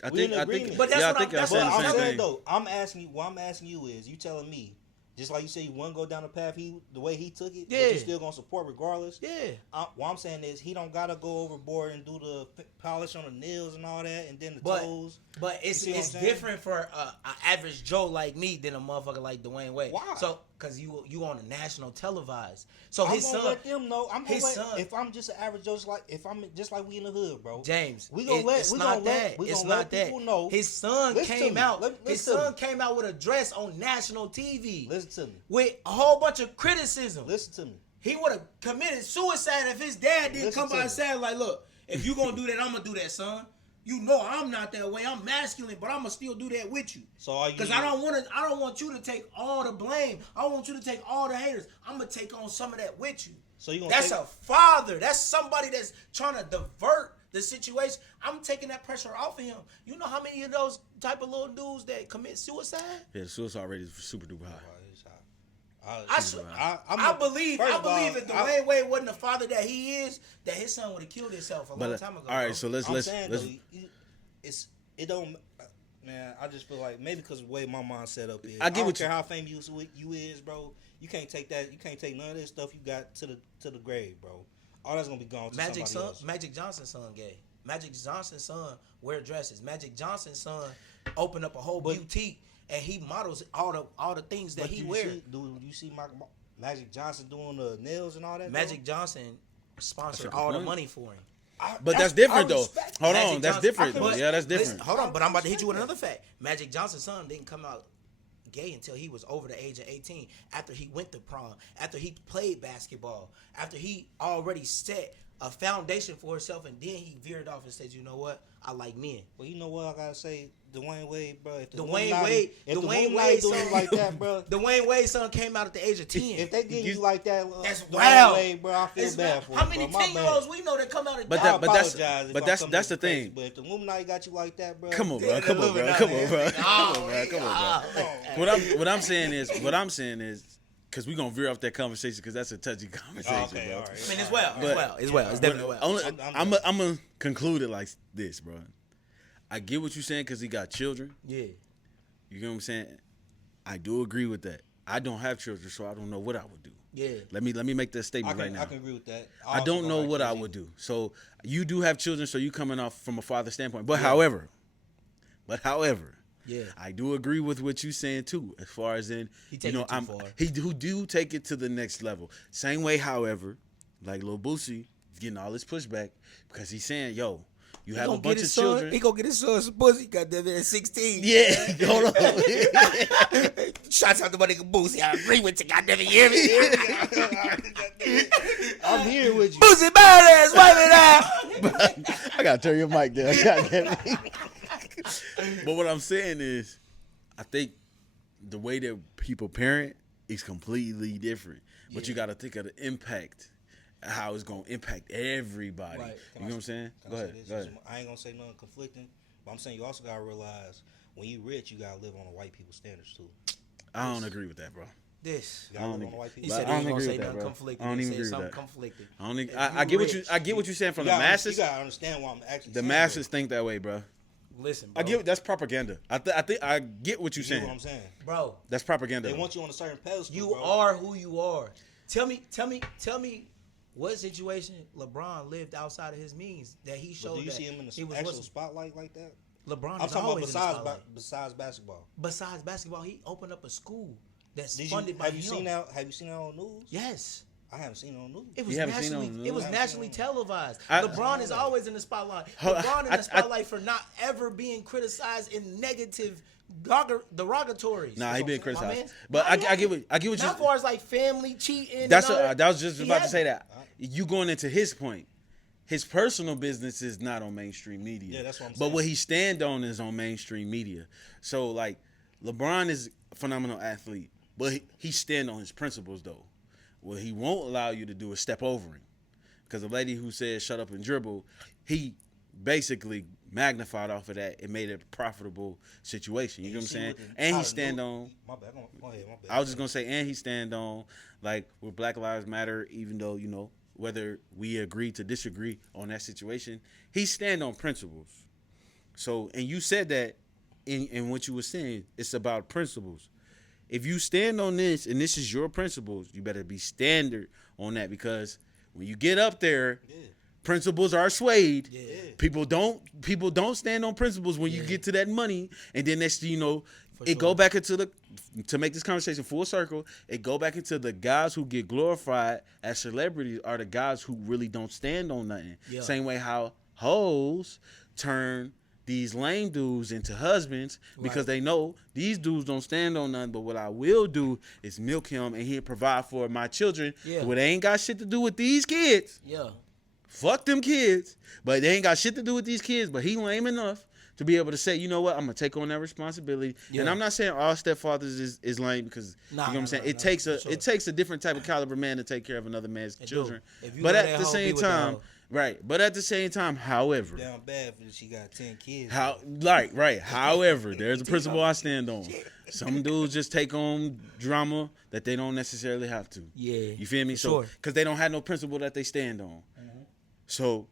I think, But that's what I'm saying. Though. I'm asking you. What I'm asking you is, you telling me, just like you say, you want to go down the path the way he took it, but you still gonna support regardless. Yeah. What I'm saying is, he don't gotta go overboard and do the polish on the nails and all that, and then the toes. But it's different for an average Joe like me than a motherfucker like Dwayne Wade. Why? So, cause you on a national televised. So I'm his gonna son. let them know. I'm gonna his let, son. if I'm just an average Joe, if I'm just like we in the hood, bro. James, we gonna let. It's We not gonna that. let. It's not that. People know. His son Listen to came me. out. Listen His to son me. came out with a dress on national TV. Listen to me. With a whole bunch of criticism. Listen to me. He would have committed suicide if his dad didn't Listen come to by me. and say, like, look, if you gonna do that, I'm gonna do that, son. You know I'm not that way. I'm masculine, but I'm gonna still do that with you. So are you? Because I don't want you to take all the blame. I want you to take all the haters. I'm gonna take on some of that with you. So you gonna? That's a father. That's somebody that's trying to divert the situation. I'm taking that pressure off of him. You know how many of those type of little dudes that commit suicide? Yeah, the suicide rate is super duper high. I believe if Dwayne Wade wasn't the father that he is, that his son would have killed himself a long time ago. All right, so let's it don't. Man, I just feel like maybe because of the way my mind set up is. I don't care how famous you is, bro. You can't take that. You can't take none of this stuff you got to the grave, bro. All that's gonna be gone to somebody else. Magic Johnson's son gay. Magic Johnson's son wear dresses. Magic Johnson's son open up a whole boutique. And he models all the things that he wears. Do you see Magic Johnson doing the nails and all that? Magic Johnson sponsored all the money for him. But that's different though. Hold Magic on, that's Johnson, different though. Yeah, that's different. Listen, hold on, but I'm about to hit you with another fact. Magic Johnson's son didn't come out gay until he was over the age of 18. After he went to prom, after he played basketball, after he already set a foundation for himself, and then he veered off and said, "You know what? I like men." Well, you know what I gotta say, Dwayne Wade, bro. If Dwayne Wade doing you like that, bro. Dwayne Wade's son came out at the age of 10. If they get you like that, that's Dwayne wild. Wade, bro, I feel bad for you. How many 10-year-olds we know that come out of But that's the thing. But if the Illuminati got you like that, bro. Come on, bro. Come on, bro. What I'm saying is, because we're going to veer off that conversation because that's a touchy conversation, bro. Right. I mean, it's well. It's definitely well. I'm going to conclude it like this, bro. I get what you're saying because he got children. Yeah. You know what I'm saying? I do agree with that. I don't have children, so I don't know what I would do. Yeah. Let me make that statement right now. I can agree with that. I don't know what I would do. So you do have children, so you coming off from a father standpoint. But however, yeah, I do agree with what you're saying too, as far as in he do take it to the next level. Same way, however, like Lil Boosie getting all this pushback because he's saying, yo, you have a bunch of children. He gonna get his son some pussy. Got them at 16. Yeah, hold on. Shots out to my nigga Boosie. I agree with you. Goddamn it, you hear me? I'm here with you. Boosie, badass, wipe it out. I gotta turn your mic down. Goddamn it. But what I'm saying is, I think the way that people parent is completely different. But you got to think of the impact, how it's going to impact everybody. Right. You know what I'm saying? Go ahead. I ain't going to say nothing conflicting, but I'm saying you also got to realize when you rich, you got to live on the white people standards too. I don't agree with that, bro. This. You gotta live on the white people. He said he I ain't don't gonna agree say with that, nothing bro. conflicting. I don't He even said agree with something that. conflicting. I get what you're saying from the masses. You gotta understand why I'm actually. The masses think that way, bro. Listen, bro. I get that's propaganda. I think I get what you're You saying. know what I'm saying? Bro, That's propaganda. They want you on a certain pedestal. you bro. are who you are. Tell me what situation LeBron lived outside of his means that he showed. But do you that see him in the he was actual what's- spotlight like that? LeBron I'm is talking always about in the spotlight. besides basketball. Besides basketball, he opened up a school that's Did funded you by have you him. seen that? Have you seen that on news? Yes. I haven't seen it on news. It was You haven't seen it nationally. on the It was news? nationally televised. I- LeBron is always in the spotlight. Ho- LeBron in I- the spotlight for not ever being criticized in negative derogatories. Nah, he been My criticized. man. But Nah, I get what you. Not far as like family cheating. That's and all that was just He about to had- say that. You going into his point. His personal business is not on mainstream media. Yeah, that's what I'm But saying. what he stand on is on mainstream media. So like LeBron is a phenomenal athlete, but he stand on his principles though. What he won't allow you to do is step over him. Because the lady who said shut up and dribble, he basically magnified off of that and made it a profitable situation. You know what I'm saying? And he stand on. My bad. Go ahead. My bad. I was just gonna say, and he stand on like with Black Lives Matter, even though whether we agree to disagree on that situation, he stand on principles. So, and you said that in what you were saying, it's about principles. If you stand on this and this is your principles, you better be standard on that because when you get up there, principles are swayed. Yeah. People don't stand on principles when you get to that money, and then next thing you know, For go sure. back into to make this conversation full circle. It go back into the guys who get glorified as celebrities are the guys who really don't stand on nothing. Yeah. Same way how hoes turn these lame dudes into husbands because Right. they know these dudes don't stand on nothing. But what I will do is milk him and he'll provide for my children. Yeah. Well, they ain't got shit to do with these kids. Yeah. Fuck them kids. But they ain't got shit to do with these kids. But he lame enough to be able to say, you know what, I'm gonna take on that responsibility. Yeah. And I'm not saying all stepfathers is lame because you know what I'm saying. It takes for sure. it takes a different type of caliber man to take care of another man's It do. children. If you But go at that the hoe, same be with that time, hoe. right. But at the same time, however, Down bad for she got 10 kids. right. However, there's a principle I stand on. Some dudes just take on drama that they don't necessarily have to. Yeah. You feel me? For So sure. because they don't have no principle that they stand on. So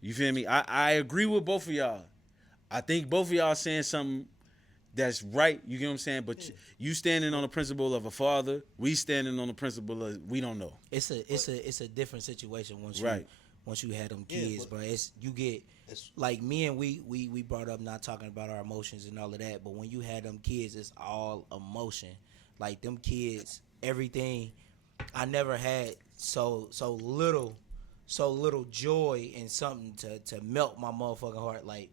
you feel me? I agree with both of y'all. I think both of y'all saying something that's right. You get what I'm saying? But you standing on the principle of a father, we standing on the principle of we don't know. It's a different situation once Right. you had them Yeah, kids, but- bro. It's like me and we brought up not talking about our emotions and all of that, but when you had them kids, it's all emotion. Like them kids, everything. I never had so little joy in something to melt my motherfucking heart. Like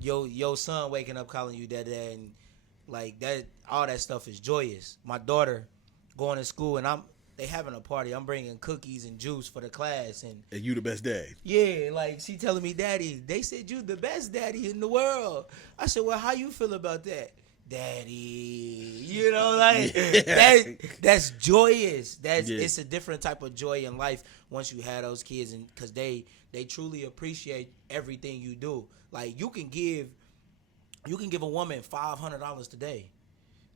your son waking up calling you dad, and like that, all that stuff is joyous. My daughter going to school and they having a party. I'm bringing cookies and juice for the class, and And you the best dad. yeah, like she telling me, Daddy, they said you the best daddy in the world. I said, well, how you feel about that? Daddy, you know, like that's joyous. It's a different type of joy in life once you have those kids, and because they truly appreciate everything you do. Like you can give a woman $500 today,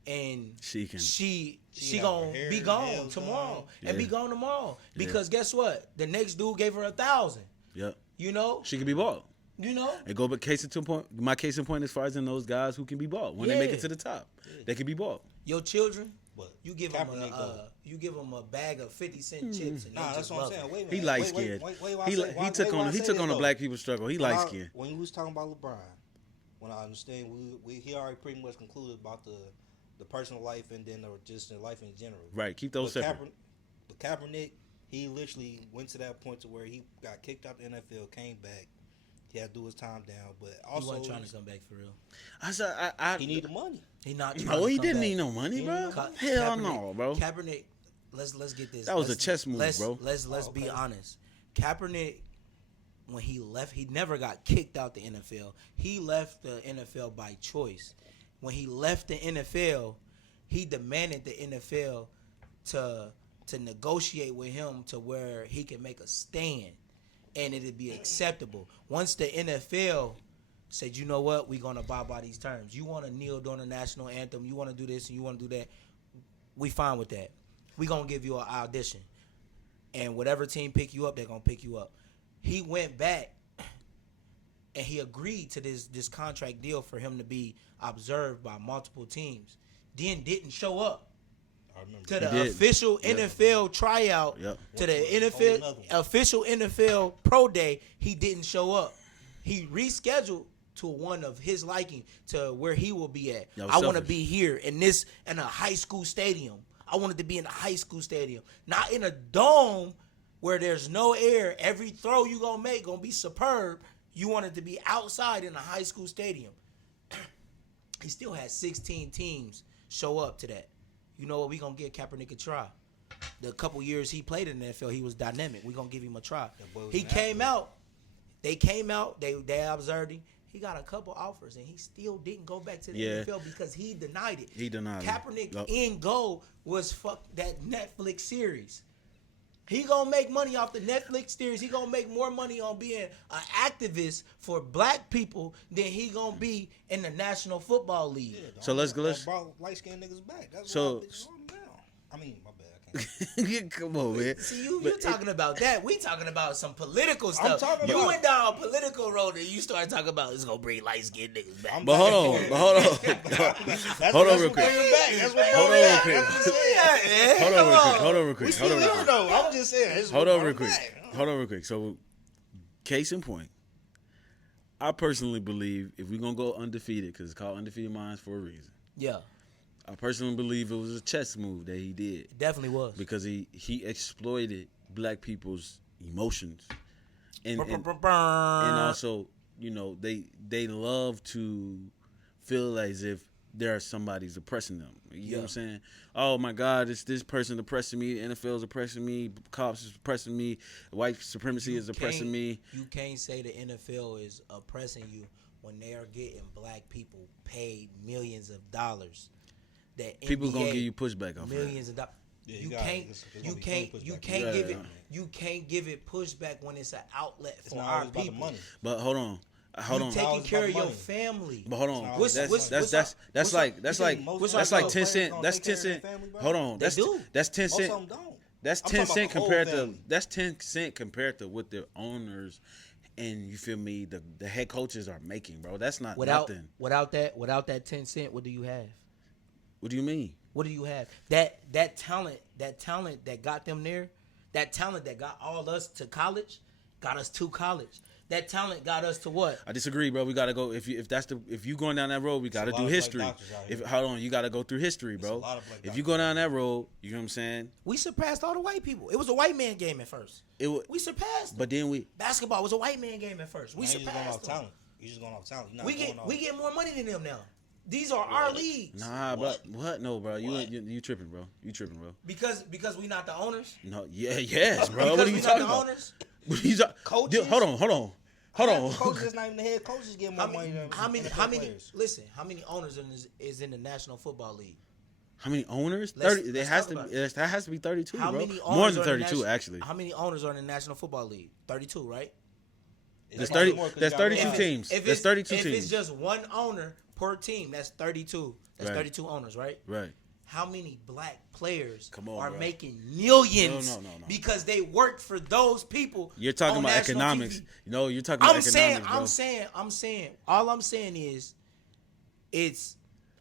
and She can. she got gonna her hair be and gone nails tomorrow Yeah. and be gone tomorrow because guess what? The next dude gave her 1,000. Yep. You know, She can be bought. you know. And go but case in point. My case in point as far as in those guys who can be bought when they make Yeah. it to the top, they can be bought. Your children, But you give them Kaepernick, though. you give them a bag of 50-cent chips, and Nah, they that's just what I'm love saying. it. Wait a minute. He light skinned. He took on the black people's struggle. He light skinned. When you was talking about LeBron, when I understand, he already pretty much concluded about the personal life and then just the life in general. Right. Keep those But separate. Kaepernick, he literally went to that point to where he got kicked out the NFL, came back. He had to do his time down, but He also wasn't trying to come back for real. I said, he need the money. He not. no, trying to he come didn't back. need no money, bro. Ka- Hell Kaepernick- no, bro. Kaepernick, let's get this. That was a Let's- chess move, bro. Let's be honest. Kaepernick, when he left, he never got kicked out the NFL. He left the NFL by choice. When he left the NFL, he demanded the NFL to negotiate with him to where he can make a stand and it'd be acceptable. Once the NFL said, you know what, we're gonna abide by these terms. You want to kneel during the national anthem, you want to do this and you want to do that, we fine with that. We gonna give you an audition, and whatever team pick you up, they're gonna pick you up. He went back and he agreed to this contract deal for him to be observed by multiple teams. Then didn't show up to the official NFL tryout, to the NFL official NFL Pro Day. He didn't show up. He rescheduled to one of his liking to where he will be at. I want to be here in a high school stadium. I wanted to be in a high school stadium, not in a dome where there's no air. Every throw you gonna make gonna be superb. You wanted to be outside in a high school stadium. He still had 16 teams show up to that. You know what? We gonna give Kaepernick a try. The couple years he played in the NFL, he was dynamic. We gonna give him a try. He came out. They came out. They observed him. He got a couple offers, and he still didn't go back to the NFL because he denied it. He denied Kaepernick end goal was fuck that Netflix series. He gonna make money off the Netflix series. He gonna make more money on being an activist for black people than he gonna be in the National Football League. Yeah, so let's brought light skinned niggas back. That's so. I mean, my bad. I can't. Come on, man. See, you talking about that. We talking about some political stuff. You went down a political road and you started talking about it's gonna bring light skinned niggas back. But hold on. Hold on real quick. Hold on real quick. I'm just saying. Hold on real quick. So, case in point, I personally believe if we're gonna go undefeated, because it's called UndefeatedMindz for a reason. Yeah. I personally believe it was a chess move that he did. It definitely was. Because he exploited black people's emotions. And also, you know, they love to feel as if there's somebody's oppressing them. You know what I'm saying? Oh my God, it's this person oppressing me, NFL's oppressing me, cops is oppressing me, white supremacy is oppressing me. You can't say the NFL is oppressing you when they are getting black people paid millions of dollars. That people NBA, gonna give you pushback off millions of dollars. You can't give it pushback when it's an outlet for our people. But hold on. You taking care of your family. But hold on. That's like 10 cent. That's 10 cent. Hold on. That's 10 cent. That's 10 cent compared to what the owners and you feel me, the head coaches are making, bro. That's not nothing. Without that 10 cent, what do you have? What do you mean? What do you have? That talent that got them there, that talent that got all us to college, got us to college. That talent got us to what? I disagree, bro. We gotta go. If you going down that road, we gotta do history. Hold on, you gotta go through history, bro. If you go down that road, you know what I'm saying? We surpassed all the white people. It was a white man game at first. We surpassed them. But then basketball was a white man game at first. We surpassed them. You just going off talent. We get more money than them now. These are our leagues. Nah, but what? No, bro. You tripping, bro. You tripping, bro. Because we not the owners? No, yes, bro. What are you talking about? Coaches? Hold on. Coaches is not even the head coaches get more money than how many owners is in the National Football League? How many owners? 30. That has to be 32, bro. More than 32, actually. How many owners are in the National Football League? 32, right? There's 32 teams. There's 32 teams. If it's just one owner per team, that's 32. That's 32 owners, right? Right. How many black players are bro. making millions no. because they work for those people? You're talking about economics. No, you're talking about economics, bro. I'm saying. All I'm saying is it's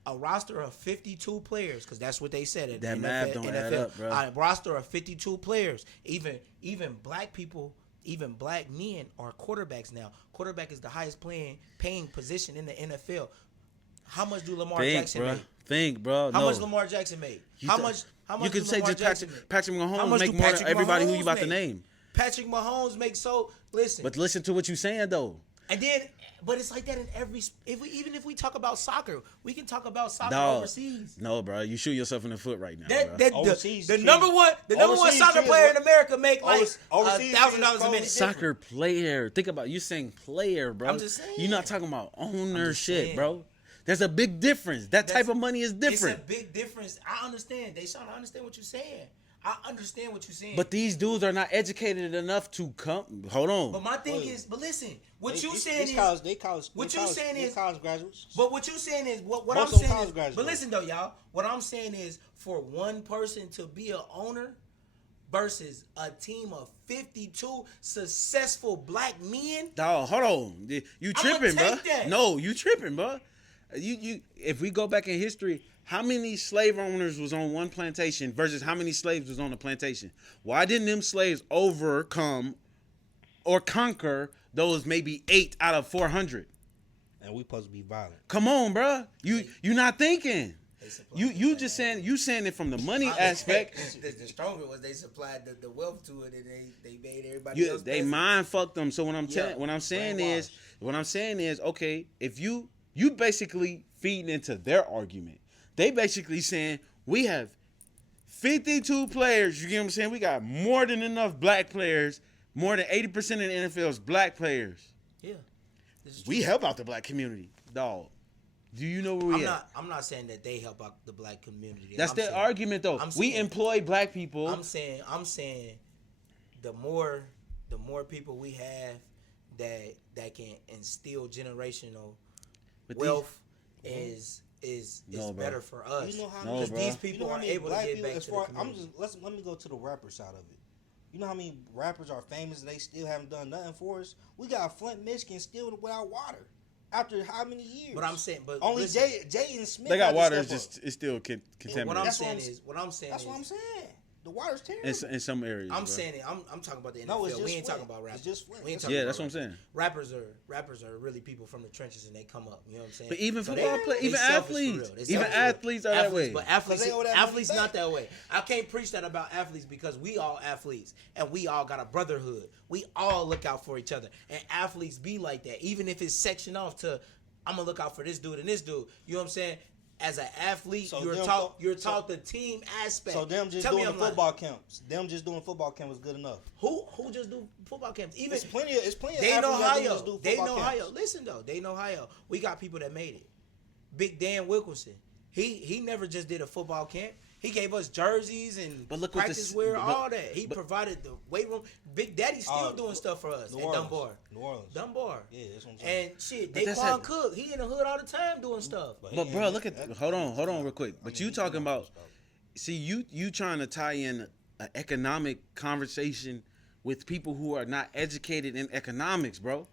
a roster of 52 players because that's what they said. At that NFL, math don't add up, bro. A roster of 52 players. Even black people, even black men are quarterbacks now. Quarterback is the highest paying position in the NFL. How much do Lamar Jackson make? Bro. How much Lamar Jackson made? How much? You can say just Patrick Mahomes make more than everybody who you about to name. Patrick Mahomes makes listen. But listen to what you're saying though. And then, but it's like that in every. Even if we talk about soccer, we can talk about soccer overseas. No, bro, you shoot yourself in the foot right now. The number one soccer player in America make like $1,000 a minute. Soccer player. Think about you saying player, bro. I'm just saying. You're not talking about ownership, bro. There's a big difference. That type of money is different. It's a big difference. I understand. I understand what you're saying. I understand what you're saying. But these dudes are not educated enough to come. Hold on. But my thing is, listen. What you saying is college graduates. But what you saying is what I'm saying is. But listen though, y'all. What I'm saying is for one person to be an owner versus a team of 52 successful black men. Dog, hold on. You tripping, bro? That. No, you tripping, bro. You. If we go back in history, how many slave owners was on one plantation versus how many slaves was on the plantation? Why didn't them slaves overcome or conquer those maybe 8 out of 400? And we supposed to be violent. Come on, bro. You not thinking. You just saying it from the money aspect. The stronger was they supplied the wealth to it, and they made everybody else. They mind fucked them. So what I'm saying is, okay, if you basically feeding into their argument, they basically saying we have 52 players. You get what I'm saying? We got more than enough black players. More than 80% of the NFL is black players. Yeah, we help out the black community, dog. Do you know where we at? I'm not saying that they help out the black community. That's their argument, though. We employ black people. I'm saying the more people we have that can instill generational wealth is better for us. You know how because these people are able to get back to the community. Let me go to the rapper side of it. You know how many rappers are famous and they still haven't done nothing for us? We got Flint, Michigan still without water. After how many years? But I'm saying, only Jay and Smith. They got water. It's still contaminated. What I'm saying is, that's what I'm saying. The water's terrible in some areas. I'm saying it. I'm talking about the NFL. No, it's just we ain't Flint. talking about rappers. It's just Flint. We ain't talking yeah, about that's what I'm saying. Rappers are really people from the trenches and they come up. You know what I'm saying? But even so football players, even athletes are that way. But athletes not that way. I can't preach that about athletes because we all athletes and we all got a brotherhood. We all look out for each other, and athletes be like that. Even if it's sectioned off to, I'm gonna look out for this dude and this dude. You know what I'm saying? As an athlete, you're taught the team aspect. So them just doing football camps. Them just doing football camp is good enough. Who just do football camps? Even it's plenty. Dayton, Ohio. Dayton, Ohio. Listen though, Dayton, Ohio. We got people that made it. Big Dan Wilkinson. He never just did a football camp. He gave us jerseys and practice wear, all that. He provided the weight room. Big Daddy's still doing stuff for us at Dunbar. New Orleans. Dunbar. Yeah, that's what I'm saying. And shit, Daquan Cook, he in the hood all the time doing stuff. But bro, look at hold on real quick. But you talking about you trying to tie in an economic conversation with people who are not educated in economics, bro.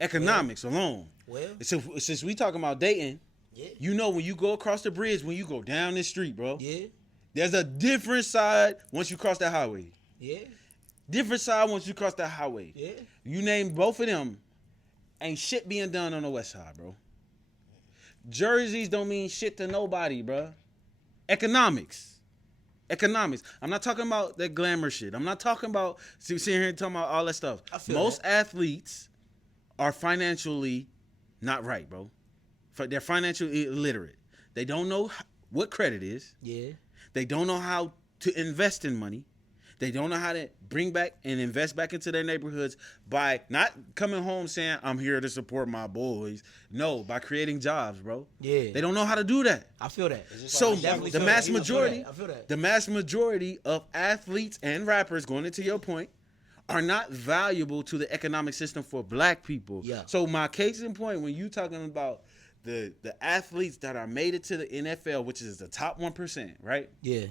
Economics alone. Well, since we talking about Dayton. Yeah. You know when you go across the bridge, when you go down this street, bro. Yeah. There's a different side once you cross that highway. Yeah. Different side once you cross that highway. Yeah. You name both of them, ain't shit being done on the west side, bro. Jerseys don't mean shit to nobody, bro. Economics. I'm not talking about that glamour shit. I'm not talking about sitting here and talking about all that stuff. Most athletes are financially not right, bro. They're financially illiterate. They don't know what credit is. Yeah. They don't know how to invest in money. They don't know how to bring back and invest back into their neighborhoods by not coming home saying, I'm here to support my boys. No, by creating jobs, bro. Yeah. They don't know how to do that. I feel that. So the mass majority of athletes and rappers, going into your point, are not valuable to the economic system for black people. Yeah. So my case in point, when you talking about the athletes that are made it to the NFL, which is the top 1%, right? Yeah.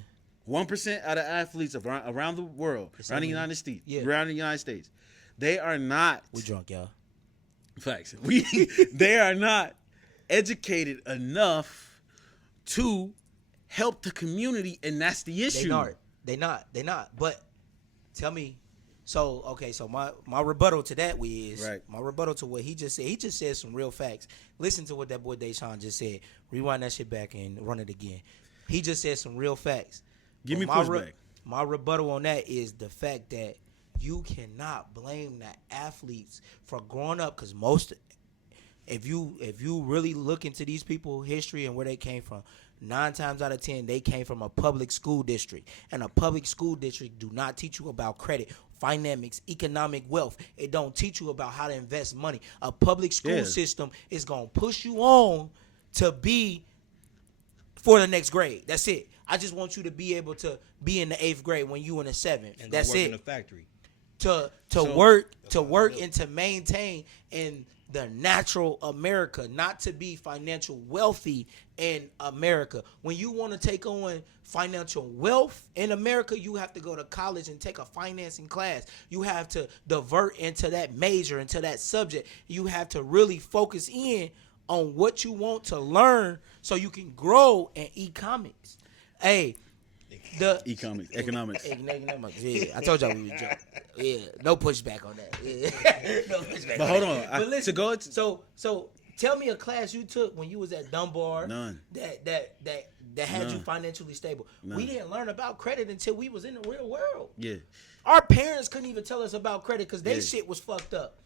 1% out of athletes around the world, around the United States, they are not. We drunk, y'all. Facts. They are not educated enough to help the community, and that's the issue. They not. But tell me. So my rebuttal to that my rebuttal to what he just said. He just said some real facts. Listen to what that boy Deshaun just said. Rewind that shit back and run it again. He just said some real facts. Give me pushback. My rebuttal on that is the fact that you cannot blame the athletes for growing up, because if you really look into these people's history and where they came from, 9 times out of 10 they came from a public school district, and a public school district do not teach you about credit, finance, economic wealth. It don't teach you about how to invest money. A public school system is gonna push you on to be for the next grade. That's it. I just want you to be able to be in the 8th grade when you in the 7th. And that's work it. in the factory. To work and to maintain and the natural America, not to be financial wealthy in America. When you want to take on financial wealth in America, you have to go to college and take a financing class. You have to divert into that major, into that subject. You have to really focus in on what you want to learn so you can grow in economics. Hey, the economics. Yeah, I told y'all we was joking. Yeah, no pushback on that. Yeah. No pushback. But hold on. But listen, so tell me a class you took when you was at Dunbar. None. That had you financially stable. None. We didn't learn about credit until we was in the real world. Yeah. Our parents couldn't even tell us about credit because their shit was fucked up.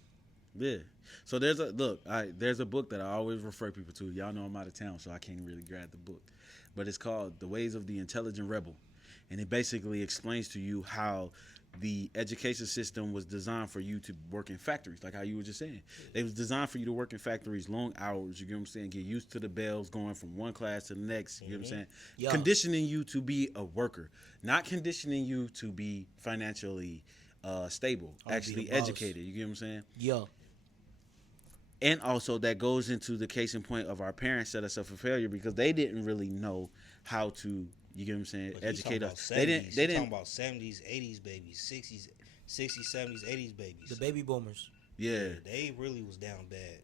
Yeah. So there's a book that I always refer people to. Y'all know I'm out of town, so I can't really grab the book. But it's called The Ways of the Intelligent Rebel. And it basically explains to you how the education system was designed for you to work in factories, like how you were just saying. It was designed for you to work in factories, long hours, you get what I'm saying, get used to the bells, going from one class to the next, you get what I'm saying? Yeah. Conditioning you to be a worker, not conditioning you to be financially stable, actually educated, you get what I'm saying? Yeah. And also that goes into the case in point of our parents set us up for failure because they didn't really know how to, you get what I'm saying, educate us. They didn't talking about 70s, 80s babies, 60s, 70s, 80s babies. The baby boomers. Yeah. They really was down bad.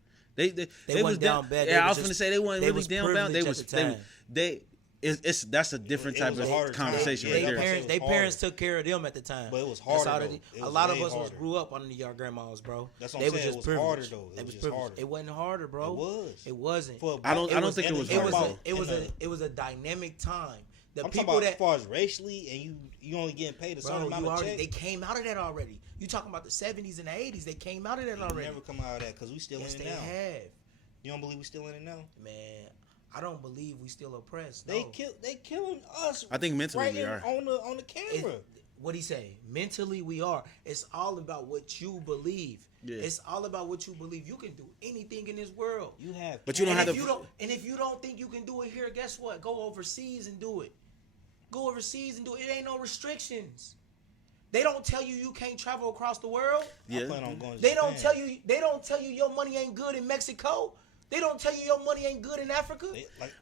They was down bad. Yeah, I was going to say they weren't really down bad. That's a different type of conversation right there. Their parents took care of them at the time. But it was harder. A lot of us grew up under your grandmas, bro. That's what I'm saying. It was harder though. It was harder. It wasn't harder, bro. It wasn't. I don't think it was hard. It was a dynamic time. I'm talking about as far as racially, and you only getting paid a certain amount of check. They came out of that already. You talking about the 70s and the 80s? They came out of that already. Never come out of that because we still in it now. Yes, they have. You don't believe we still in it now? Man, I don't believe we still oppressed. No. They killing us. I think mentally we are on the camera. What he say? Mentally we are. It's all about what you believe. Yeah. It's all about what you believe. You can do anything in this world. You have, but you don't have to. And if you don't think you can do it here, guess what? Go overseas and do it. Go overseas and do it. It ain't no restrictions. They don't tell you can't travel across the world. Yeah. I plan on going to They don't tell you your money ain't good in Mexico. They don't tell you your money ain't good in Africa.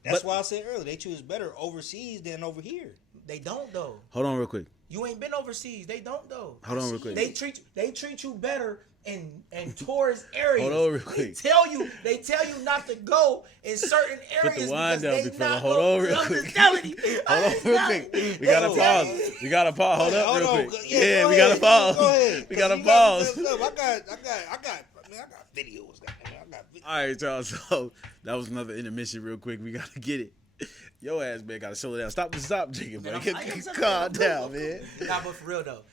That's why I said earlier they choose better overseas than over here. They don't though. Hold on real quick. You ain't been overseas. They don't though. Hold on real quick. They treat you better in tourist areas. Hold on real quick. They tell you not to go in certain areas. Put the wine down, big fella. Hold on real quick. Hold on real quick. We gotta pause. Hold up real quick. Yeah, we gotta pause. Go ahead. We gotta pause. I got videos. All right, y'all. So that was another intermission real quick. We gotta get it. Your ass, man, gotta slow it down. Stop drinking, man. Calm down, man. Nah, but for real though,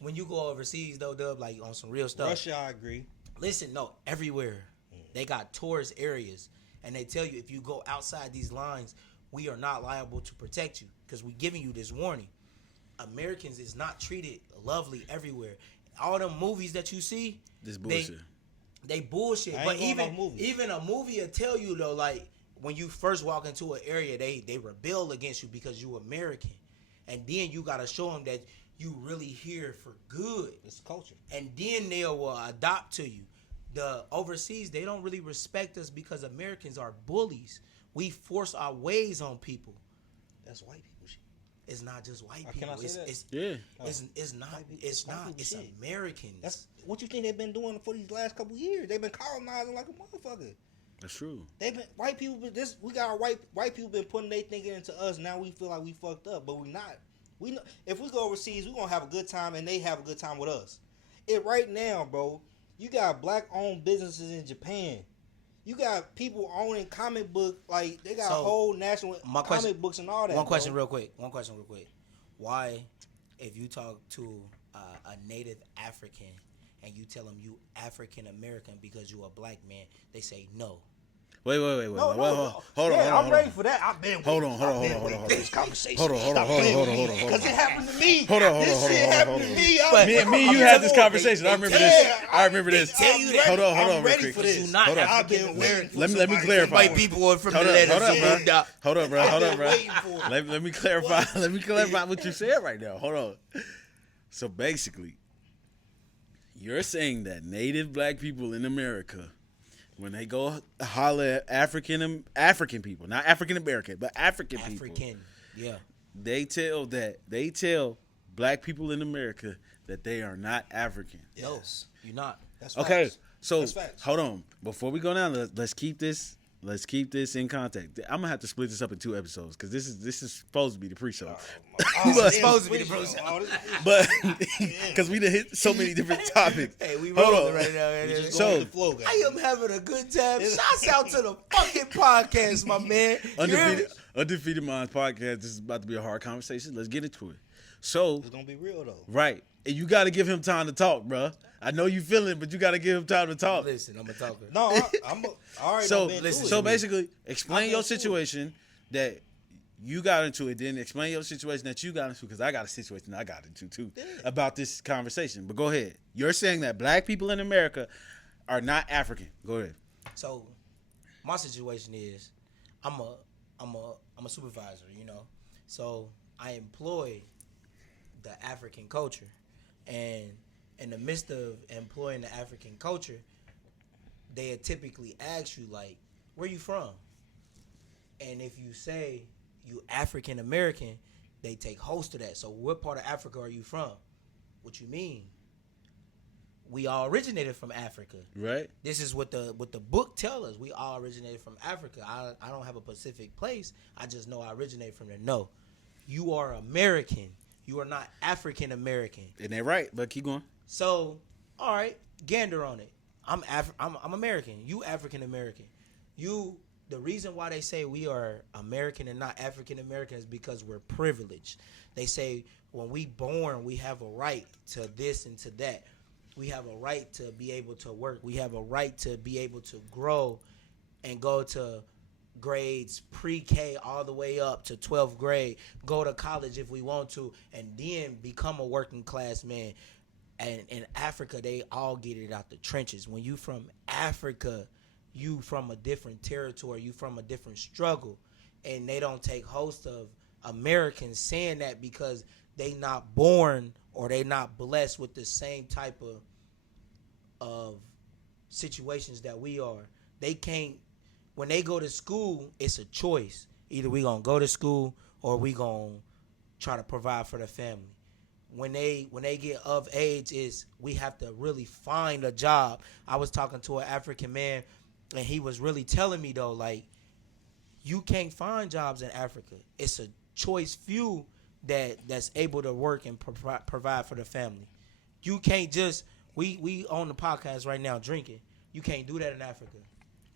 when you go overseas though, Dub, like on some real stuff. Russia, I agree. Listen, no, everywhere they got tourist areas, and they tell you if you go outside these lines, we are not liable to protect you because we giving you this warning. Americans is not treated lovely everywhere. All them movies that you see, this bullshit. They bullshit. But even a movie will tell you though, like when you first walk into an area, they rebel against you because you American, and then you gotta show them that you really here for good. It's culture, and then they will adopt to you. The overseas, they don't really respect us because Americans are bullies. We force our ways on people. That's white people shit. It's not just white Can people. I say that? It's not. It's Americans. That's what you think they've been doing for these last couple years. They've been colonizing like a motherfucker. That's true. They've been white people. We got our white people been putting their thinking into us. Now we feel like we fucked up, but we're not. We know if we go overseas, we're gonna have a good time, and they have a good time with us. Right now, bro, you got black-owned businesses in Japan. You got people owning comic book, like they got whole national comic books and all that. One question real quick. Why, if you talk to a native African and you tell them you African American because you a black man, they say no. Wait. No. Hold on. I'm ready for that. I've been Hold on. This conversation. Hold on. Because it happened to me. Hold on. This shit happened to me. Me and you had this conversation. I remember this. Hold on. I'm ready for this. I've been waiting for Let me clarify. White people are from the land. Hold on, bro. Let me clarify. Let me clarify what you said right now. Hold on. So basically, You're saying that native black people in America, when they go holler at African people, not African American, but African people, yeah, they tell black people in America that they are not African. Yes. No, you're not. That's Okay, facts. so That's facts. hold on. Before we go down, let's keep this in context. I'm gonna have to split this up in 2 episodes because this is supposed to be the pre-show. It's supposed to be the pre-show. But because we done hit so many different topics. Hey, we Hold rolling on. right now. Man. Just So- go with the flow, guys. I am having a good time. Shouts out to the fucking podcast, my man. You hear me? Undefeated Minds podcast. This is about to be a hard conversation. Let's get into it. So, It's gonna be real though. right, and you got to give him time to talk, bruh. I know you feeling it, but you got to give him time to talk. Listen, I'm a talker. No, I'm already. So, listen, so me. basically, explain I've your been through it. situation that you got into it. Then explain your situation that you got into, because I got a situation I got into too about this conversation. But go ahead. You're saying that black people in America are not African. Go ahead. So, my situation is, I'm a supervisor, you know. So I employ the African culture, and in the midst of employing the African culture, they typically ask you like, "Where you from?" And if you say you African American, they take host to that. So, what part of Africa are you from? What you mean? We all originated from Africa. Right. This is what the book tell us. We all originated from Africa. I don't have a specific place. I just know I originate from there. No, you are American. You are not African American. And they're right, but keep going. So, all right, gander on it. I'm American. You African American. The reason why they say we are American and not African American is because we're privileged. They say when we born, we have a right to this and to that. We have a right to be able to work. We have a right to be able to grow and go to grades pre-K all the way up to 12th grade, go to college if we want to, and then become a working class man. And in Africa, they all get it out the trenches. When you from Africa, you from a different territory, you from a different struggle, and they don't take host of Americans saying that because they not born or they not blessed with the same type of situations that we are. They can't, when they go to school, it's a choice. Either we gonna go to school or we gonna try to provide for the family. When they get of age, is we have to really find a job. I was talking to an African man, and he was really telling me though, like, you can't find jobs in Africa. It's a choice few that's able to work and provide for the family. You can't just we on the podcast right now drinking. You can't do that in Africa.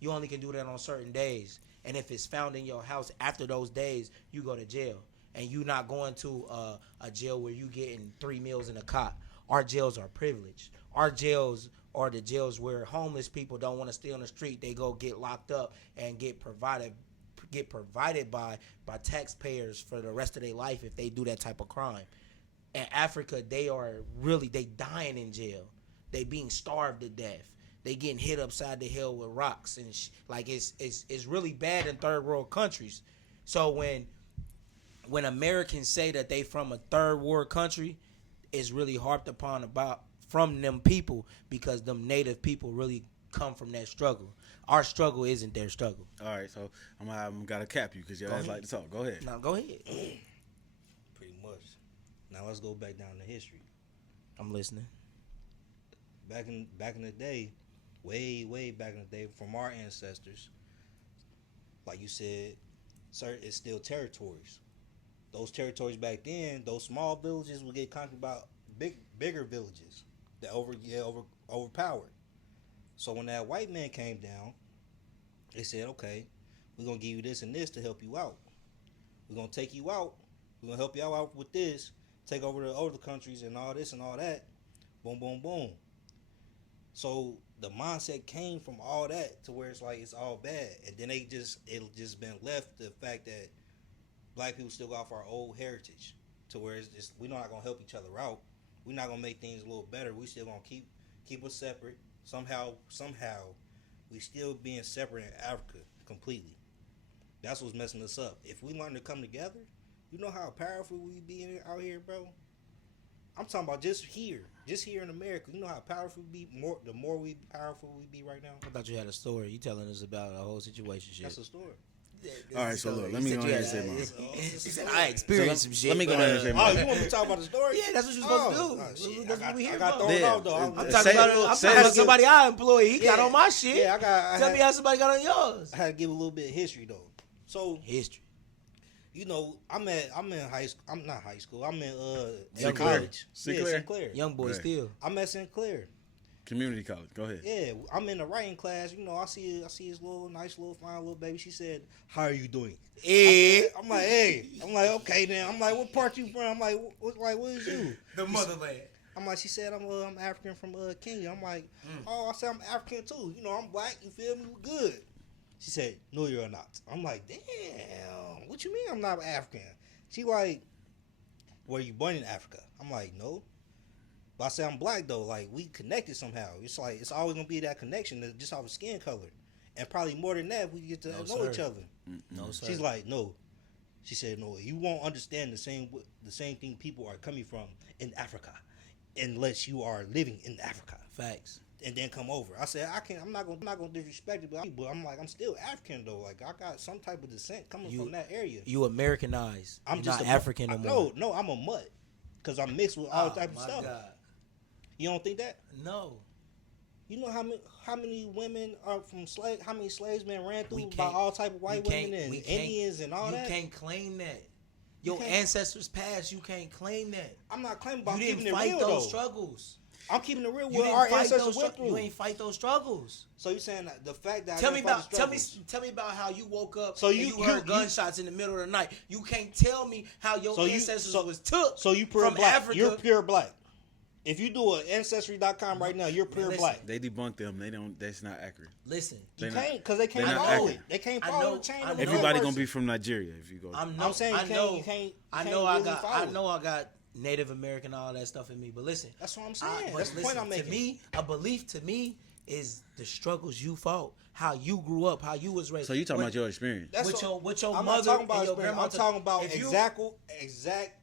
You only can do that on certain days. And if it's found in your house after those days, you go to jail. And you not going to a jail where you getting 3 meals in a cot. Our jails are privileged. Our jails are the jails where homeless people don't want to stay on the street. They go get locked up and get provided by taxpayers for the rest of their life if they do that type of crime. In Africa, they dying in jail. They being starved to death. They getting hit upside the head with rocks and like it's really bad in third world countries. So when Americans say that they from a third world country, it's really harped upon about from them people because them native people really come from that struggle. Our struggle isn't their struggle. All right, so I'm gotta cap you because your ass like to talk. Go ahead. Now go ahead. Pretty much. Now let's go back down to history. I'm listening. Back in the day, way back in the day, from our ancestors, like you said, sir, it's still territories. Those territories back then, those small villages would get conquered by bigger villages that overpowered. So when that white man came down, they said, okay, we're going to give you this and this to help you out. We're going to take you out. We're going to help you out with this, take over the other countries and all this and all that. Boom, boom, boom. So the mindset came from all that to where it's like it's all bad. And then it'll just been left the fact that black people still go off our old heritage to where it's just, we're not going to help each other out. We're not going to make things a little better. We still going to keep us separate. Somehow, we still being separate in Africa completely. That's what's messing us up. If we learn to come together, you know how powerful we be out here, bro? I'm talking about just here in America. You know how powerful we be. The more we powerful we be right now. I thought you had a story. You telling us about a whole situation. Shit. That's a story. All right, so look, let me go ahead and say mine. He said I experienced some shit. Let me go ahead and say mine. Oh, you want me to talk about the story? Yeah, that's what you're supposed to do. That's what we here for. I'm talking about somebody I employ. He got on my shit. Yeah, Tell me how somebody got on yours. I had to give a little bit of history though. So history. You know, I'm in high school. I'm not high school. I'm in college. Sinclair. Young boy still. I'm at Sinclair. Community college. Go ahead. Yeah, I'm in the writing class. You know, I see his little nice little fine little baby. She said, "How are you doing?" Hey. I'm like, "Hey." I'm like, "Okay then." I'm like, "What part you from?" I'm like, what is you?" The motherland. I'm like, she said, I'm African from Kenya. I'm like, oh, I said I'm African too. You know, I'm black. You feel me? We're good. She said, "No, you're not." I'm like, "Damn, what you mean I'm not African?" She like, "Were you born in Africa?" I'm like, "No." But I said I'm black though. Like we connected somehow. It's like it's always gonna be that connection just off of skin color, and probably more than that we get to know each other. No, sir. She's like, "No." She said, "No, you won't understand the same thing people are coming from in Africa, unless you are living in Africa." Facts. And then come over. I said, I'm not gonna disrespect it, but I'm like, I'm still African though. Like I got some type of descent coming from that area. You Americanized. I'm You're just not African no more. No, I'm a mutt. Cause I'm mixed with all type of stuff. God. You don't think that? No. You know how many women are from slave? How many slaves men ran through by all type of white women and Indians and all that? You can't claim that. Your ancestors passed. You can't claim that. I'm not claiming. But You I'm didn't keeping fight it real those though. struggles. I'm keeping it real. You What didn't our fight ancestors those went through. You ain't fight those struggles. So you saying that the fact that tell me about how you woke up. So and you heard gunshots in the middle of the night. You can't tell me how your ancestors was took. So you pure from black. Africa. You're pure black. If you do an ancestry.com right now, you're pure black. They debunked them. They don't. That's not accurate. Listen, you can't because they can't follow it. They can't follow the chain. Everybody gonna be from Nigeria if you go. I'm saying you can't. I know I got Native American, all that stuff in me. But listen, that's what I'm saying. That's the point I'm making. To me, a belief to me is the struggles you fought, how you grew up, how you was raised. So you talking about your experience? With your I'm mother not talking about and your grandma. I'm talking about exact.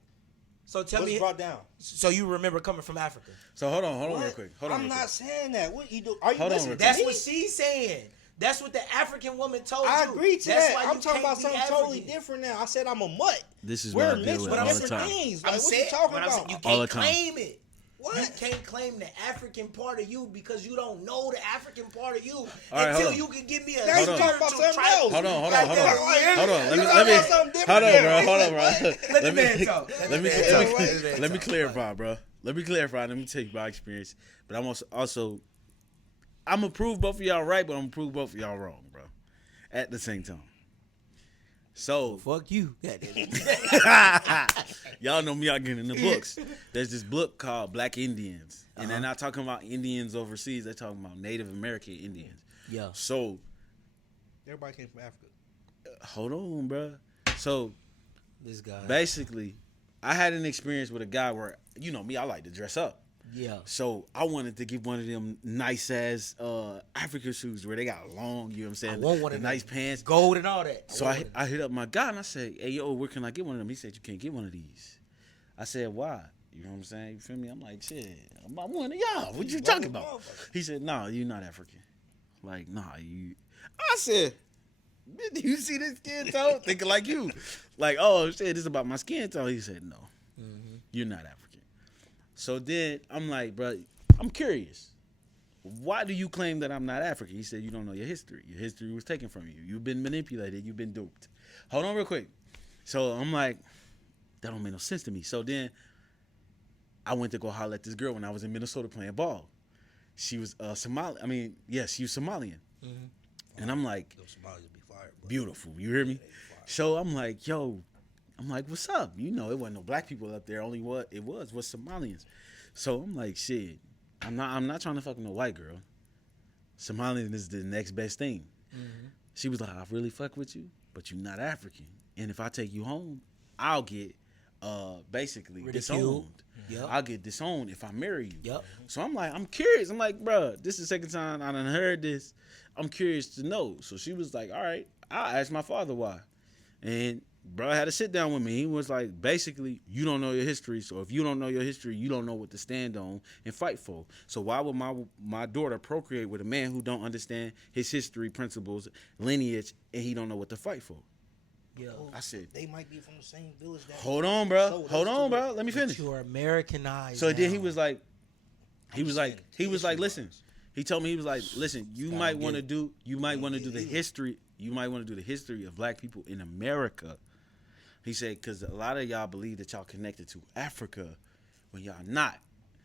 So tell me, brought down. So you remember coming from Africa? So hold on real quick. I'm not saying that. What you do? Are you listening? That's what she's saying. That's what the African woman told you. I agree to that. I'm talking about something totally different now. I said I'm a mutt. This is we're what I mixed deal with with all the different time. things. Like, what you talking about? You can't claim it. What? You can't claim the African part of you because you don't know the African part of you right, until you can give me a Hold on. Hold on, bro. Hold on. Let me clarify, bro. Let me clarify. Let me tell you my experience. But I'm also I'm gonna prove both of y'all right, but I'm gonna prove both of y'all wrong, bro. At the same time. So fuck you. Y'all know me out getting in the books. There's this book called Black Indians. And they're not talking about Indians overseas, they're talking about Native American Indians. Yeah. So everybody came from Africa. Hold on, bro. So this guy basically I had an experience with a guy where, you know me, I like to dress up. Yeah. So I wanted to get one of them nice ass African shoes where they got long, you know what I'm saying? I want one of nice pants. Gold and all that. So I hit up my guy and I said, "Hey yo, where can I get one of them?" He said, "You can't get one of these." I said, "Why?" You know what I'm saying? You feel me? I'm like, "Shit, I'm one of y'all. What you talking about?" He said, "No, you're not African." Like, nah, you. I said, "Do you see this skin tone?" Thinking like you. Like, oh shit, this is about my skin tone. He said, "No, you're not African." So then I'm like, bro, I'm curious. Why do you claim that I'm not African? He said, you don't know your history. Your history was taken from you. You've been manipulated. You've been duped. Hold on real quick. So I'm like, that don't make no sense to me. So then I went to go holler at this girl when I was in Minnesota playing ball. She was Somali. I mean, yes, she was Somalian. Mm-hmm. And I'm like, Somalis be fired, beautiful. You hear me? So I'm like, yo. I'm like, what's up? You know, it wasn't no black people up there. Only what it was Somalians. So I'm like, shit. I'm not trying to fuck with no white girl. Somalian is the next best thing. Mm-hmm. She was like, I really fuck with you, but you're not African. And if I take you home, I'll get basically disowned. Yep. I'll get disowned if I marry you. Yep. So I'm like, I'm curious. I'm like, bro, this is the second time I done heard this. I'm curious to know. So she was like, all right, I'll ask my father why. And bro had to sit down with me. He was like, basically, you don't know your history. So if you don't know your history, you don't know what to stand on and fight for. So why would my daughter procreate with a man who don't understand his history, principles, lineage, and he don't know what to fight for? Yeah. I said, they might be from the same village. Hold on, bro. Let me finish. You are Americanized. So then now. he was like, listen. He told me, he was like, listen, you might want to do the history. You might want to do the history of black people in America. He said, because a lot of y'all believe that y'all connected to Africa when y'all not.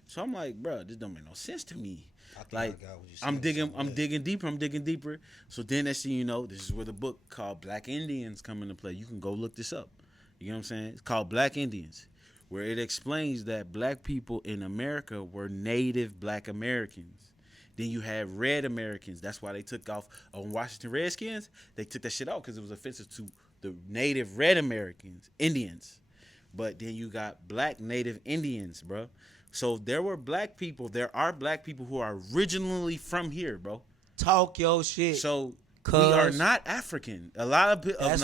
So I'm like, bro, this don't make no sense to me. Like, I'm digging deeper. So then next thing you know, this is where the book called Black Indians come into play. You can go look this up. You know what I'm saying? It's called Black Indians, where it explains that black people in America were native black Americans. Then you have red Americans. That's why they took off on Washington Redskins. They took that shit out because it was offensive to the native red Americans, Indians. But then you got black native Indians, bro. So there are black people who are originally from here, bro. Talk your shit. So we are not African. A lot of us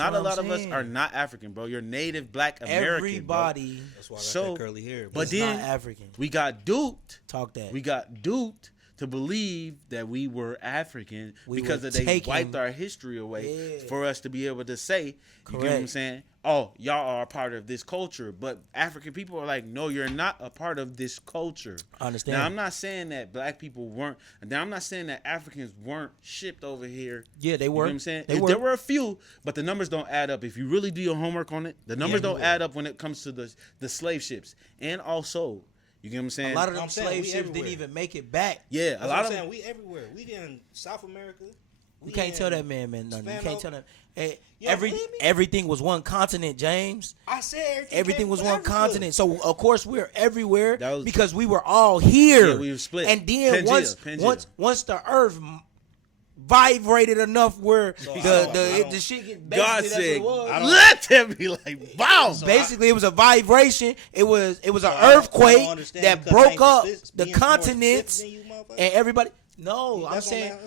are not African, bro. You're native black American. Everybody. Bro. That's why I got that curly hair. But then not African. We got duped. Talk that. We got duped to believe that we were African because they wiped our history away for us to be able to say, you get what I'm saying? Oh, y'all are a part of this culture. But African people are like, no, you're not a part of this culture. I understand. Now, I'm not saying that black people weren't. Now, I'm not saying that Africans weren't shipped over here. Yeah, they were. You know what I'm saying? There were a few, but the numbers don't add up. If you really do your homework on it, the numbers don't add up when it comes to the slave ships. And also, you get what I'm saying? A lot of them slave ships didn't even make it back. Yeah, a lot of them. We everywhere. We in South America. You can't tell that man nothing. You can't tell that. Hey, believe me? everything was one continent, James. I said everything was one continent. So of course we're everywhere was, because we were all here. Yeah, we were split. And then Pangea. once the earth vibrated enough where the shit get God said, let them be like boom. So basically, it was a vibration. It was an earthquake that broke up the continents and everybody. No, I'm saying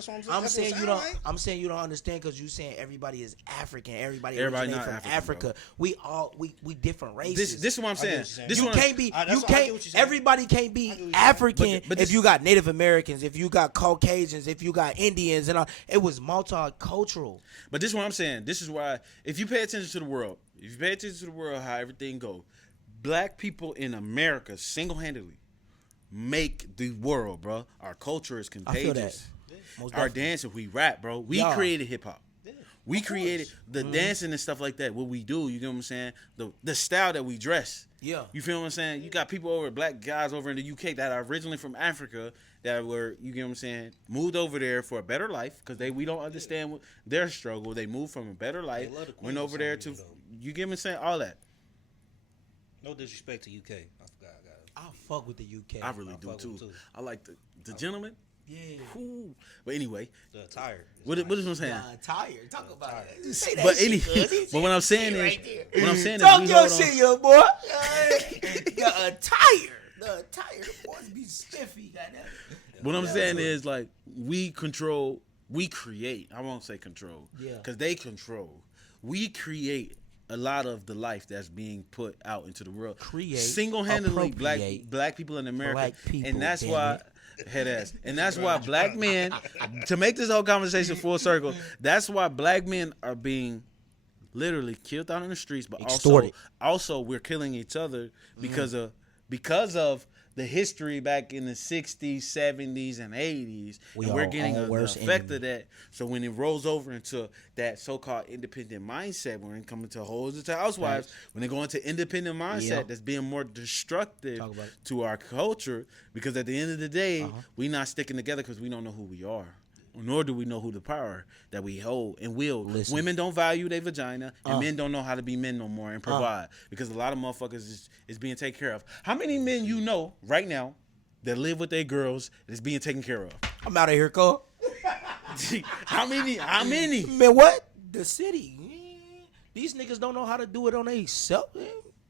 you don't. Like. I'm saying you don't understand because you saying everybody is African. Everybody not from Africa. Bro. We different races. This is what I'm saying. Everybody can't be African if you got Native Americans, if you got Caucasians, if you got Indians, and all. It was multicultural. But this is what I'm saying. This is why if you pay attention to the world, how everything go, black people in America single-handedly make the world, bro. Our culture is contagious. Our dancing, we rap, bro. We created hip hop. Yeah, we created the dancing and stuff like that. What we do, you know what I'm saying? The style that we dress. Yeah. You feel what I'm saying? You got people black guys over in the UK that are originally from Africa that were, you get what I'm saying, moved over there for a better life because we don't understand their struggle. They moved from a better life, went over there to, you get what I'm saying? All that. No disrespect to UK. I fuck with the UK. I really do too. I like the gentleman. Yeah. Cool. But anyway. The attire. What is what I'm saying? Attire. Talk about it. Say that but what I'm saying is, talk your shit, yo boy. The attire. The attire. Boys be spiffy. Goddamn. What I'm saying is like we create. I won't say control. Yeah. Because they control. We create a lot of the life that's being put out into the world. Create single-handedly black people in America. And that's why head ass. And that's why black men, to make this whole conversation full circle, that's why black men are being literally killed out in the streets, but also we're killing each other because of the history back in the 60s, 70s, and 80s. And we're getting the effect of that. So when it rolls over into that so-called independent mindset, when it comes to hoes and housewives, when they go into independent mindset that's being more destructive to our culture, because at the end of the day, we're not sticking together because we don't know who we are. Nor do we know who the power that we hold and wield. Listen. Women don't value their vagina, and men don't know how to be men no more and provide because a lot of motherfuckers is being taken care of. How many men you know right now that live with their girls is being taken care of? I'm out of here, Cole. How many? Man, what? The city. These niggas don't know how to do it on their self.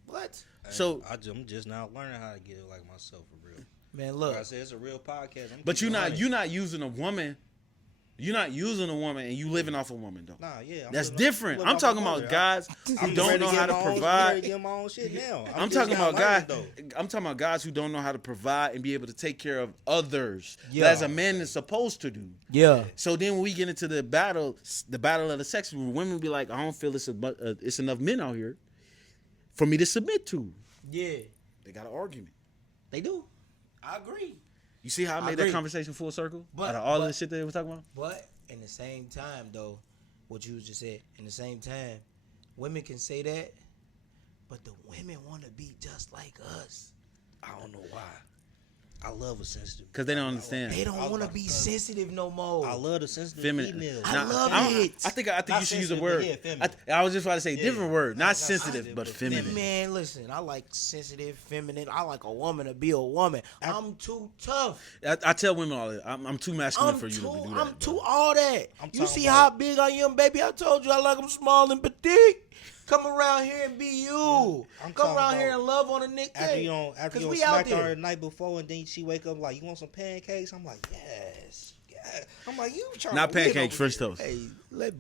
What? So I'm just now learning how to get it like myself for real. Man, look. Like I said, it's a real podcast. But you're not using a woman You're not using a woman and you living off a woman though. Nah, yeah. That's different. I'm talking about guys who don't know how to provide. I'm talking about guys. I'm talking about guys who don't know how to provide and be able to take care of others. Yeah. As a man is supposed to do. Yeah. So then when we get into the battle of the sexes, women be like, I don't feel it's enough men out here for me to submit to. Yeah. They got an argument. They do. I agree. You see how I made that conversation full circle? Out of all of the shit that they were talking about? But in the same time, though, what you just said, in the same time, women can say that, but the women want to be just like us. I don't know why. I love a sensitive. Because they don't understand. They don't want to be sensitive no more. I love the sensitive females. I love it. I think you should use a word. I was just about to say different word. Not sensitive, but feminine. Man, listen, I like sensitive, feminine. I like a woman to be a woman. I'm too tough. I tell women all that. I'm too masculine for you to do that. I'm too all that. You see how big I am, baby? I told you I like them small and petite. Come around here and be you. Come around here and love on a nigga. After you smacked her the night before and then she wake up like, you want some pancakes? I'm like, yes. I'm like, you trying not to pancakes, French toast. Hey, let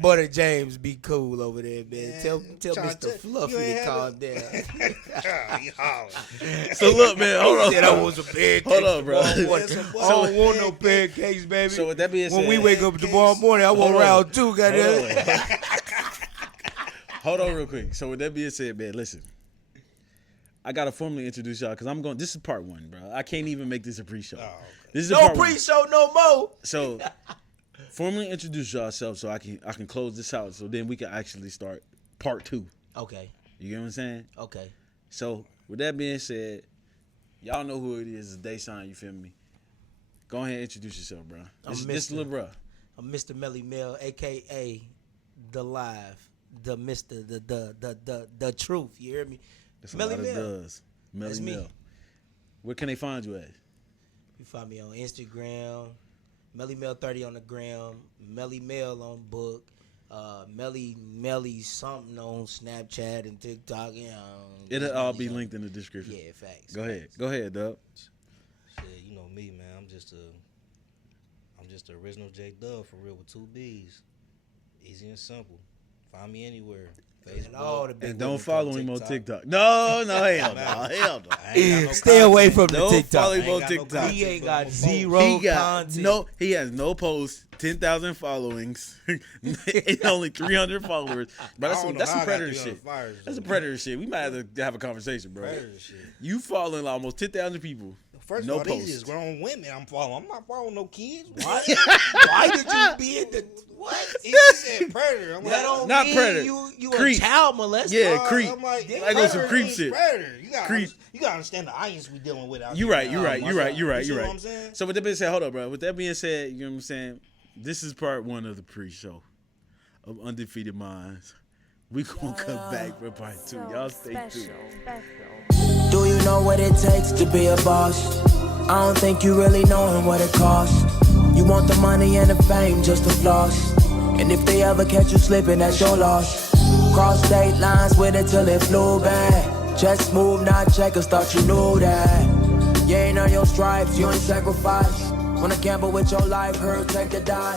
Butter James be cool over there, man. Tell Mr. Fluffy to calm down. So look, man, hold on. Said I want some pancakes. Hold on, bro. I don't want no pancakes, baby. So with that being said, when we wake up tomorrow morning, I want round 2. Goddamn. Hold on real quick. So with that being said, man, listen. I gotta formally introduce y'all because this is part 1, bro. I can't even make this a pre-show. Oh, okay. This is no pre-show no more. So formally introduce yourself so I can close this out so then we can actually start part 2. Okay. You get what I'm saying? Okay. So with that being said, y'all know who it is. It's Dayshawn, you feel me? Go ahead and introduce yourself, bro. This little bro. I'm Mr. Melly Mel, aka The Live. The Mr. The Truth. You hear me? That's Melly Mel. Melly Mel. Where can they find you at? You find me on Instagram, Melly Mel 30 on the gram, Melly Mel on book, Melly something on Snapchat and TikTok. You know, it'll all be linked in the description. Yeah, facts. Go ahead, Dub. Shit, you know me, man. I'm just the original J Dub for real with 2 B's. Easy and simple. Find me anywhere. Facebook. And don't follow him on TikTok. No, hell no. Stay away from the TikTok. Don't follow him on TikTok. He ain't got zero content. He has no posts, 10,000 followings, and only 300 followers. But that's some predator shit. That's some predator shit. We might have to have a conversation, bro. You following almost 10,000 people. First of all, these is grown women I'm following. I'm not following no kids. Why did you be in the what? He said predator. I'm that don't not mean predator. You creep. A child molester. Yeah, creep. I'm like, I go some creep shit. Predator. You gotta understand the audience we dealing with out here. You're right. You know what I'm saying? So with that being said, hold up, bro. With that being said, you know what I'm saying? This is part 1 of the pre-show of Undefeated Minds. We gonna come back for part 2. Y'all stay tuned. Do you know what it takes to be a boss? I don't think you really knowing what it costs. You want the money and the fame just to floss. And if they ever catch you slipping, that's your loss. Cross state lines with it till it flew back. Just move, not checkers, thought you knew that. You ain't on your stripes, you ain't sacrifice. Wanna gamble with your life, hurt, take the die.